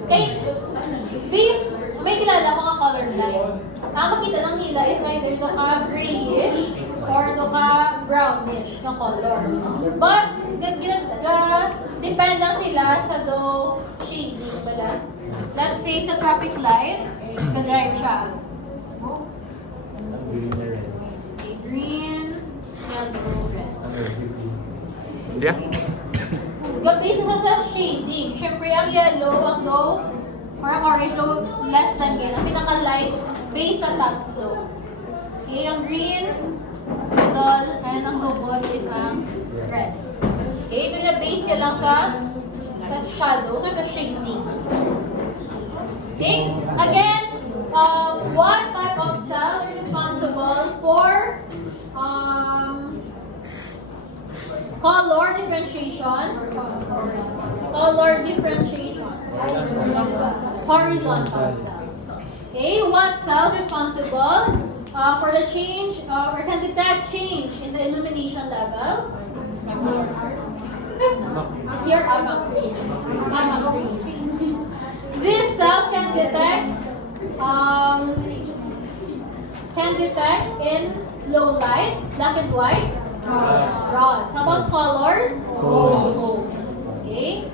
Okay, base, may kilala ko nga colorblind. Ang makita ng nila is either ito ka grayish or ito ka brownish na colors. But, depend lang sila sa shading, wala? Let's say sa traffic light, nag-drive siya. Okay, green, yellow, red. Yeah. Gabis na sa shading. Siyempre, ang yellow, ang parang orange, less than yun. Ang pinaka-light, base sa tatlo. Okay, ang green, middle, and ang double is ang red. Okay, ito yung base niya lang sa shadow, so sa shading. Okay, again, what type of cell is responsible for color differentiation? Color differentiation. Horizontal cells. Okay, what cells responsible for the change or can detect change in the illumination levels? It's your amacrine. These cells can detect in low light, black and white, rods. How about colors? Cones. Okay.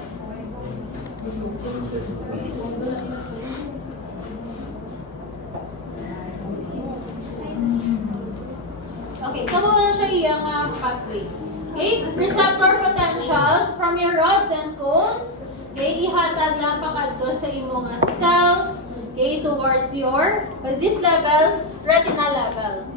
Okay, so muna siya iyang pathway. Okay, receptor potentials from your rods and cones. Okay, ihatag lang pa kadto sa imong cells. Okay, towards your, this level, retinal level.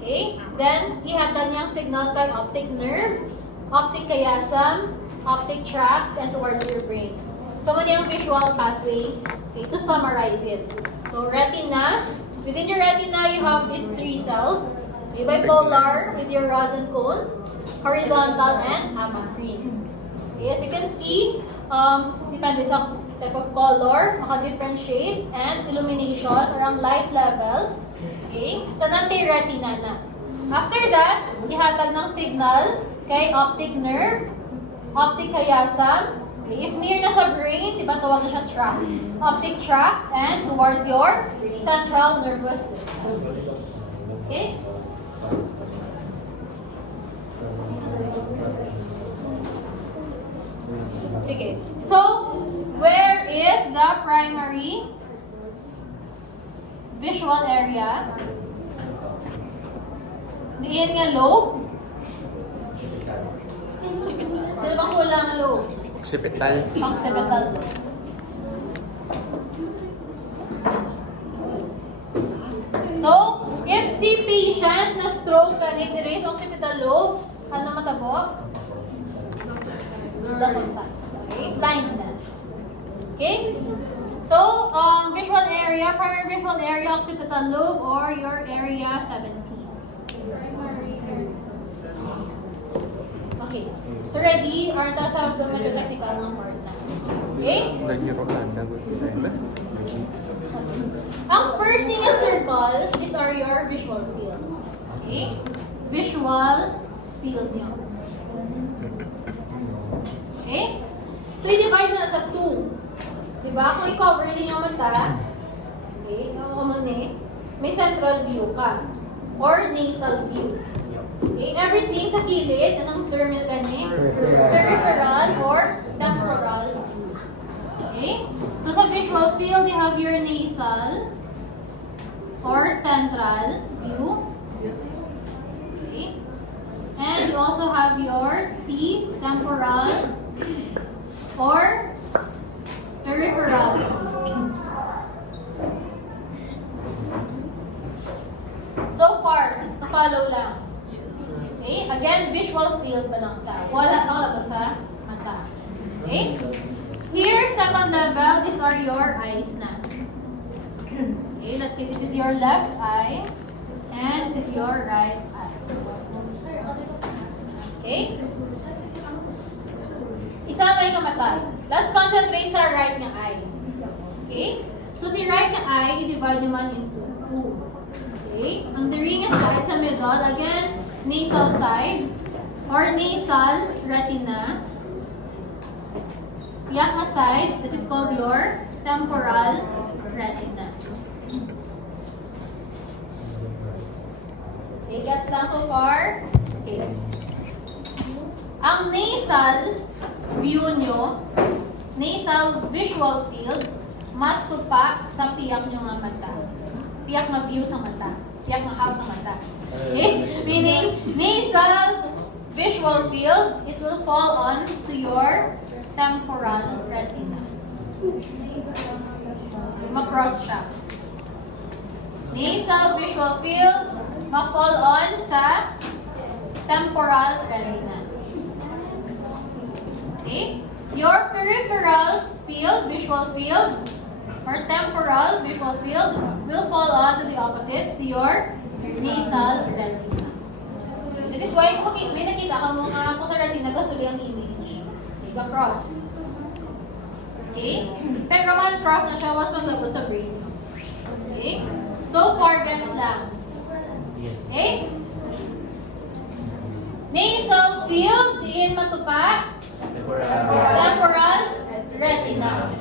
Okay, then ihatag niyang signal kay optic nerve, optic chiasm, optic tract, and towards your brain. So, muna yung visual pathway. Okay, to summarize it. So, retina. Within your retina, you have these 3 cells. Okay, bipolar with your rods and cones, horizontal, and amacrine. Okay, as you can see, depende sa type of color, maka-differentiate, and illumination or ang light levels. Okay, tanante retina na. After that, ihatag ng signal kay optic nerve, optic chiasm, Okay, if near na sa brain, di ba tawag na siya tract. Optic tract and towards your central nervous system. Okay? Sige. So, where is the primary visual area? Diin nga lobe. Sino bang kulang na lobe? Occipital. Occipital. So, if si patient na stroke kani dire sa occipital lobe, ano matabo? Loss of sight. Okay? Blindness. Okay? So, visual area, primary visual area, occipital lobe, or your area 17. Okay. So, ready? Or tas sa medyo technical ng part na. Okay? Ang first thing is circle, these are your visual field. Okay? Visual field nyo. Okay? So, i-divide mo na sa 2. Diba? Kung i-cover din yung mata, okay, may central view ka. Or nasal view. Okay? Everything sa kilid, anong term yung gani? Peripheral or temporal view. Okay? So, sa visual field, you have your nasal or central view. Okay? And you also have your T, temporal or peripheral. So far, na-follow lang. Okay? Again, visual field pa lang ta. Wala nakalabot sa mata. Okay? Here, second level, these are your eyes na. Okay, let's say this is your left eye and this is your right eye. Okay? Isa na yung mata. Let's concentrate sa right nga eye. Okay? So, si right nga eye, i-divide naman into 2. Okay? Ang diri nga side sa middle, again, nasal side or nasal retina. Yak nga side, that is called your temporal retina. Okay, gets lang so far? Okay. Ang nasal view nyo, nasal visual field, matupa sa piyak nyo nga mata. Piyak na view sa mata. Piyak na half sa mata. Okay? Meaning, nasal visual field, it will fall on to your temporal retina. Ma-cross siya. Nasal visual field, ma-fall on sa temporal retina. Okay? Your peripheral field, visual field, or temporal visual field will fall on to the opposite, to your nasal retina. That is why may nakita ka mo nga kung sa retina gusto ang image. Cross. Okay? Pero man cross na siya, was maglabot sa brain nyo. Okay? So far, gets lang. Okay? Nasal field, in matupa. Temporal retina.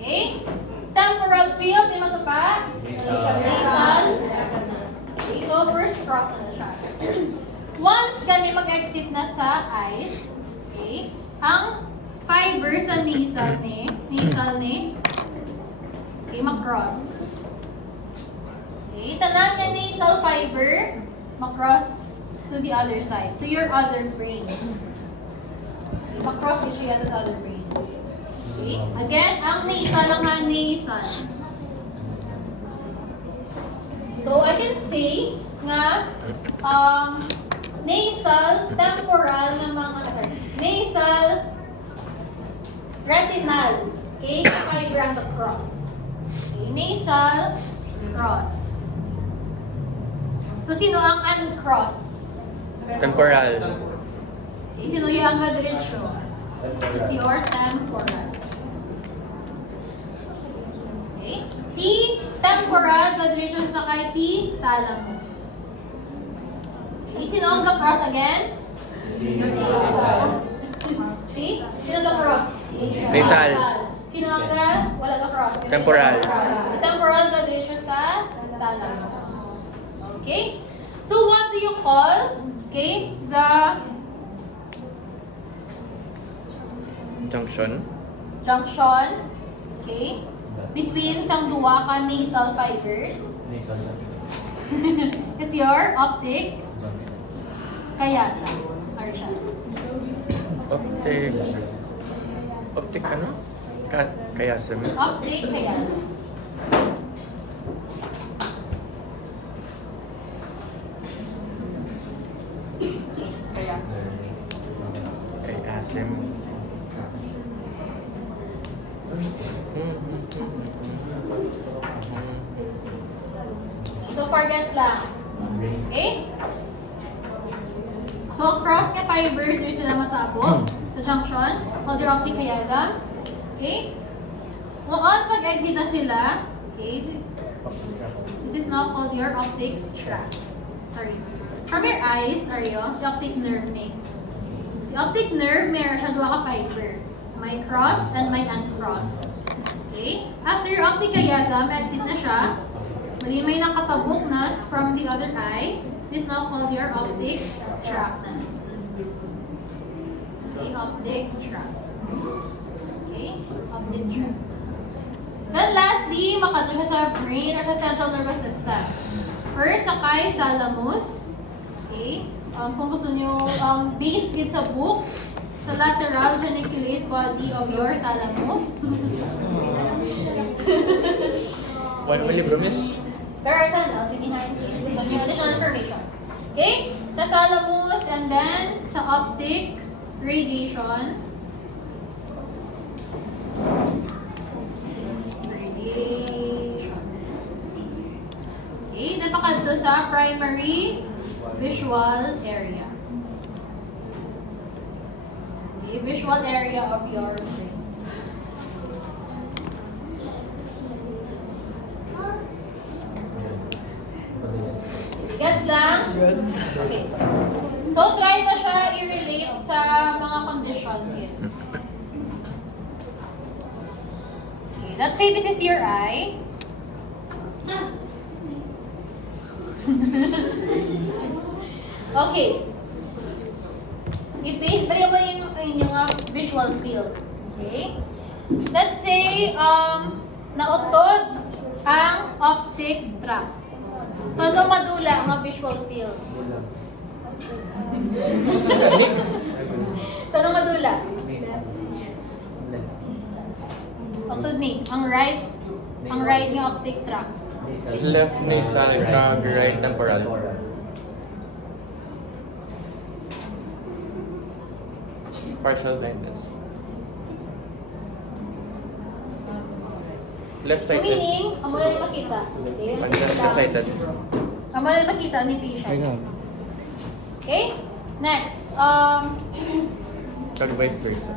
Okay? Temporal field, in matupa. Nasal retina. Okay? So, first cross na siya. Once kani mag-exit na sa eyes, okay? Ang fiber sa nasal ni, okay, mag-cross. Okay, tanan nga nasal fiber, mag-cross to the other side, to your other brain. Okay, mag-cross din siya to the other brain. Okay, again, ang nasal lang nga nasal. So, I can say nga, nasal, temporal na mga, nasal, retinal, okay, fiber ang cross. Okay, nasal, cross. So, sino ang uncrossed? Temporal. Okay, sino yung ang diretso? It's your temporal. Okay, T, temporal, diretso sa kay T, thalamus. Okay, sino ang cross again? See? Sino ka cross? Nasal. Sino ang wala ka cross? Temporal. Sa temporal ka diretso sa thalamus. Okay? So what do you call, okay, the Junction. junction, okay, between sang duwa ka nasal fibers? It's your optic kayasa. Or siya. Optic. Optic ano? Kayasam. Optic kayasa. Kayasam. So far gets lang. Okay? So cross ka fibers dito sila matabog sa junction. Called your optic chiasm. Okay? Once mag-exit na sila, okay, this is now called your optic tract. Sorry. From your eyes, si optic nerve ni. Si optic nerve, meron siya dua ka fiber. May cross and may uncross. Okay? After your optic chiasm, exit na siya. Mali may nakatabok na from the other eye. This is now called your optic tract na. Okay, optic tract. Okay, optic tract. Then lastly, makadto siya sa brain or sa central nervous system. First, sa kay thalamus. Okay, kung gusto nyo, base gid sa book, sa lateral geniculate body of your thalamus. What libro, miss? Pero saan? Sige ha, in case gusto nyo additional information. Okay? Sa thalamus and then sa optic radiation. Okay, napakadto sa primary visual area. Okay, visual area of your brain. Gets lang? Okay. So, try mo siya i-relate sa mga conditions yun. Okay, let's say this is your eye. Okay. I-paint ba mo yung inyong visual field. Okay? Let's say, nautod ang optic tract. So, ano madula ang visual field? So, ano madula? Utod ni, ang right ng optic tract. Left nasal kag right temporal. Partial blindness. Left So, sighted. meaning, ang mula yung makita. Okay? Left sighted. Ang mula yung makita ni patient. Okay? Next. Kag vice versa.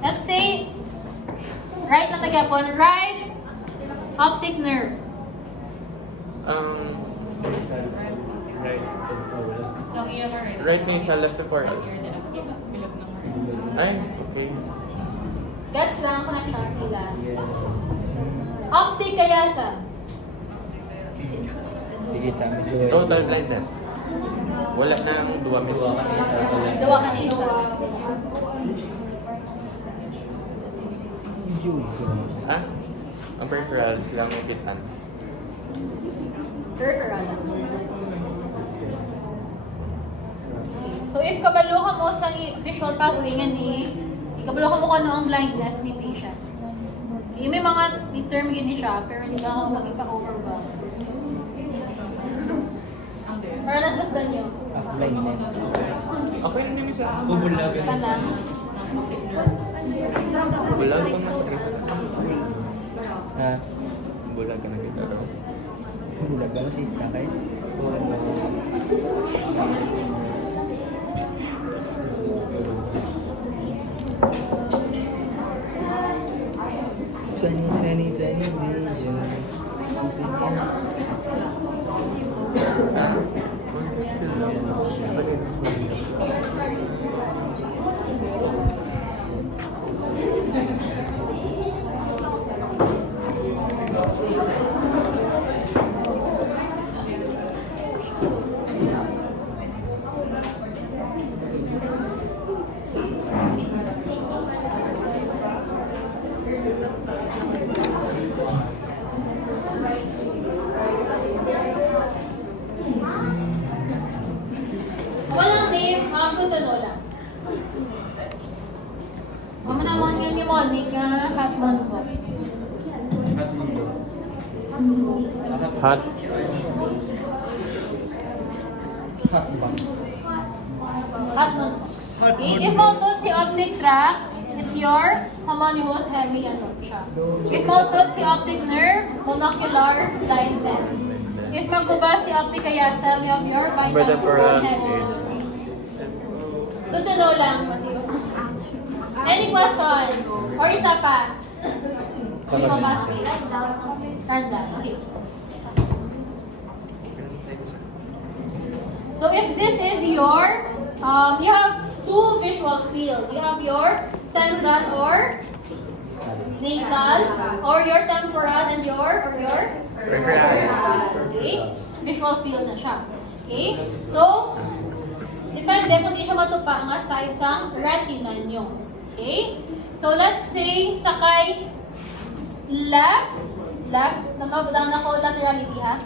Let's say, right na tagapon, right optic nerve. Right nasal, left temporal. Ay, okay. Gets lang kung na-trust nila. Optic kayasa. Total blindness. Wala na ang duwa miss. Dawa ka nito. Ah? Ang peripherals lang yung kitan. Peripheral lang. So if kabalo ka mo sa visual pathway nga ni, kabalo ka mo kung ano ang blindness ni patient. Okay, may mga term yun ni siya, pero hindi ka ako mag-ipa-overwhelm. Para nasbasdan nyo. Blindness. Okay na namin sa Bubulagan. Talang. bulag kung nasa presa. Ha? Bulag ka na kita raw. Bulag ba si Sakay? Vision. Kamo naman yun ni Monica, Hatman po. Hot mundo. Hot. Hot box. Hatman po. Okay, if mautot si optic tract, it's your homonymous heavy ano siya. If mautot si optic nerve, monocular blindness. If maguba si optic kayasam, you have your bitemporal headache. Good to know lang, Masiyo. Any questions? Or isa pa? Visual pathway. Random. Okay. So if this is your, you have two visual field. You have your central or nasal, or your temporal and your Peripheral. Okay? Visual field na siya. Okay? So, depende kung di siya matupa nga side sa retina nyo. Okay? So, let's say, sakay left, namabudang na ko laterality ha.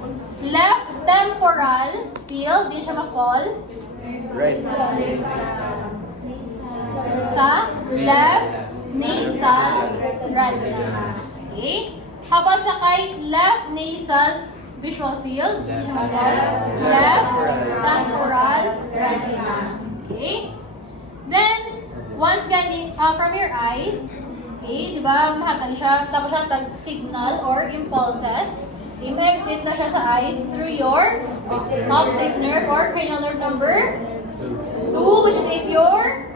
Left temporal field, di siya ma-fall. Right. Sa left nasal retina. Okay? How about sakay left nasal visual field? Left temporal retina. Okay? Then, once gani from your eyes, okay, di ba, mahatag siya, tapos siya tag-signal or impulses. Exit na siya sa eyes through your optic nerve or cranial nerve number 2, which is a pure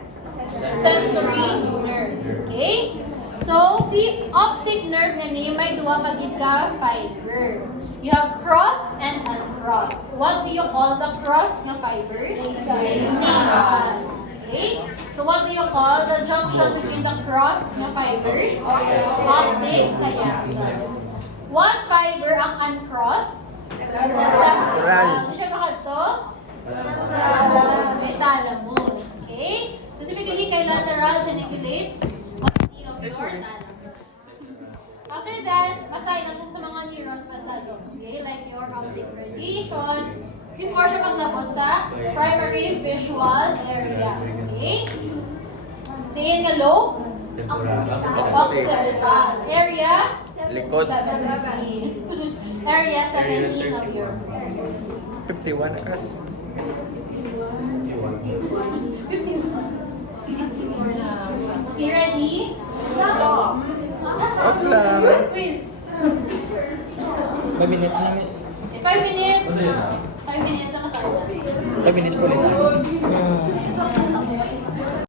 sensory nerve. Okay? So, si optic nerve nga ni may duwa magid ka fiber. You have crossed and uncrossed. What do you call the crossed nga fibers? Nasal. Okay? So, what do you call the junction between the crossed nga fibers? Optic kayasam. What fiber ang uncrossed? Temporal. Di siya makadto? May thalamus. Okay? Specifically kay lateral geniculate of your thalamus. After that, masay na siya sa mga neurons na lalo. Okay? Like your optic radiation before siya maglabot sa primary visual area. Okay? Tingin nga lobe? Occipital. Area? Likod. 17. Area 17 of your brain. 51 akas. 51. Okay, ready? Ox lang. Quiz. 5 minutes na, miss. 5 minutes. 5 minutes na masarap. 5 minutes po ulit.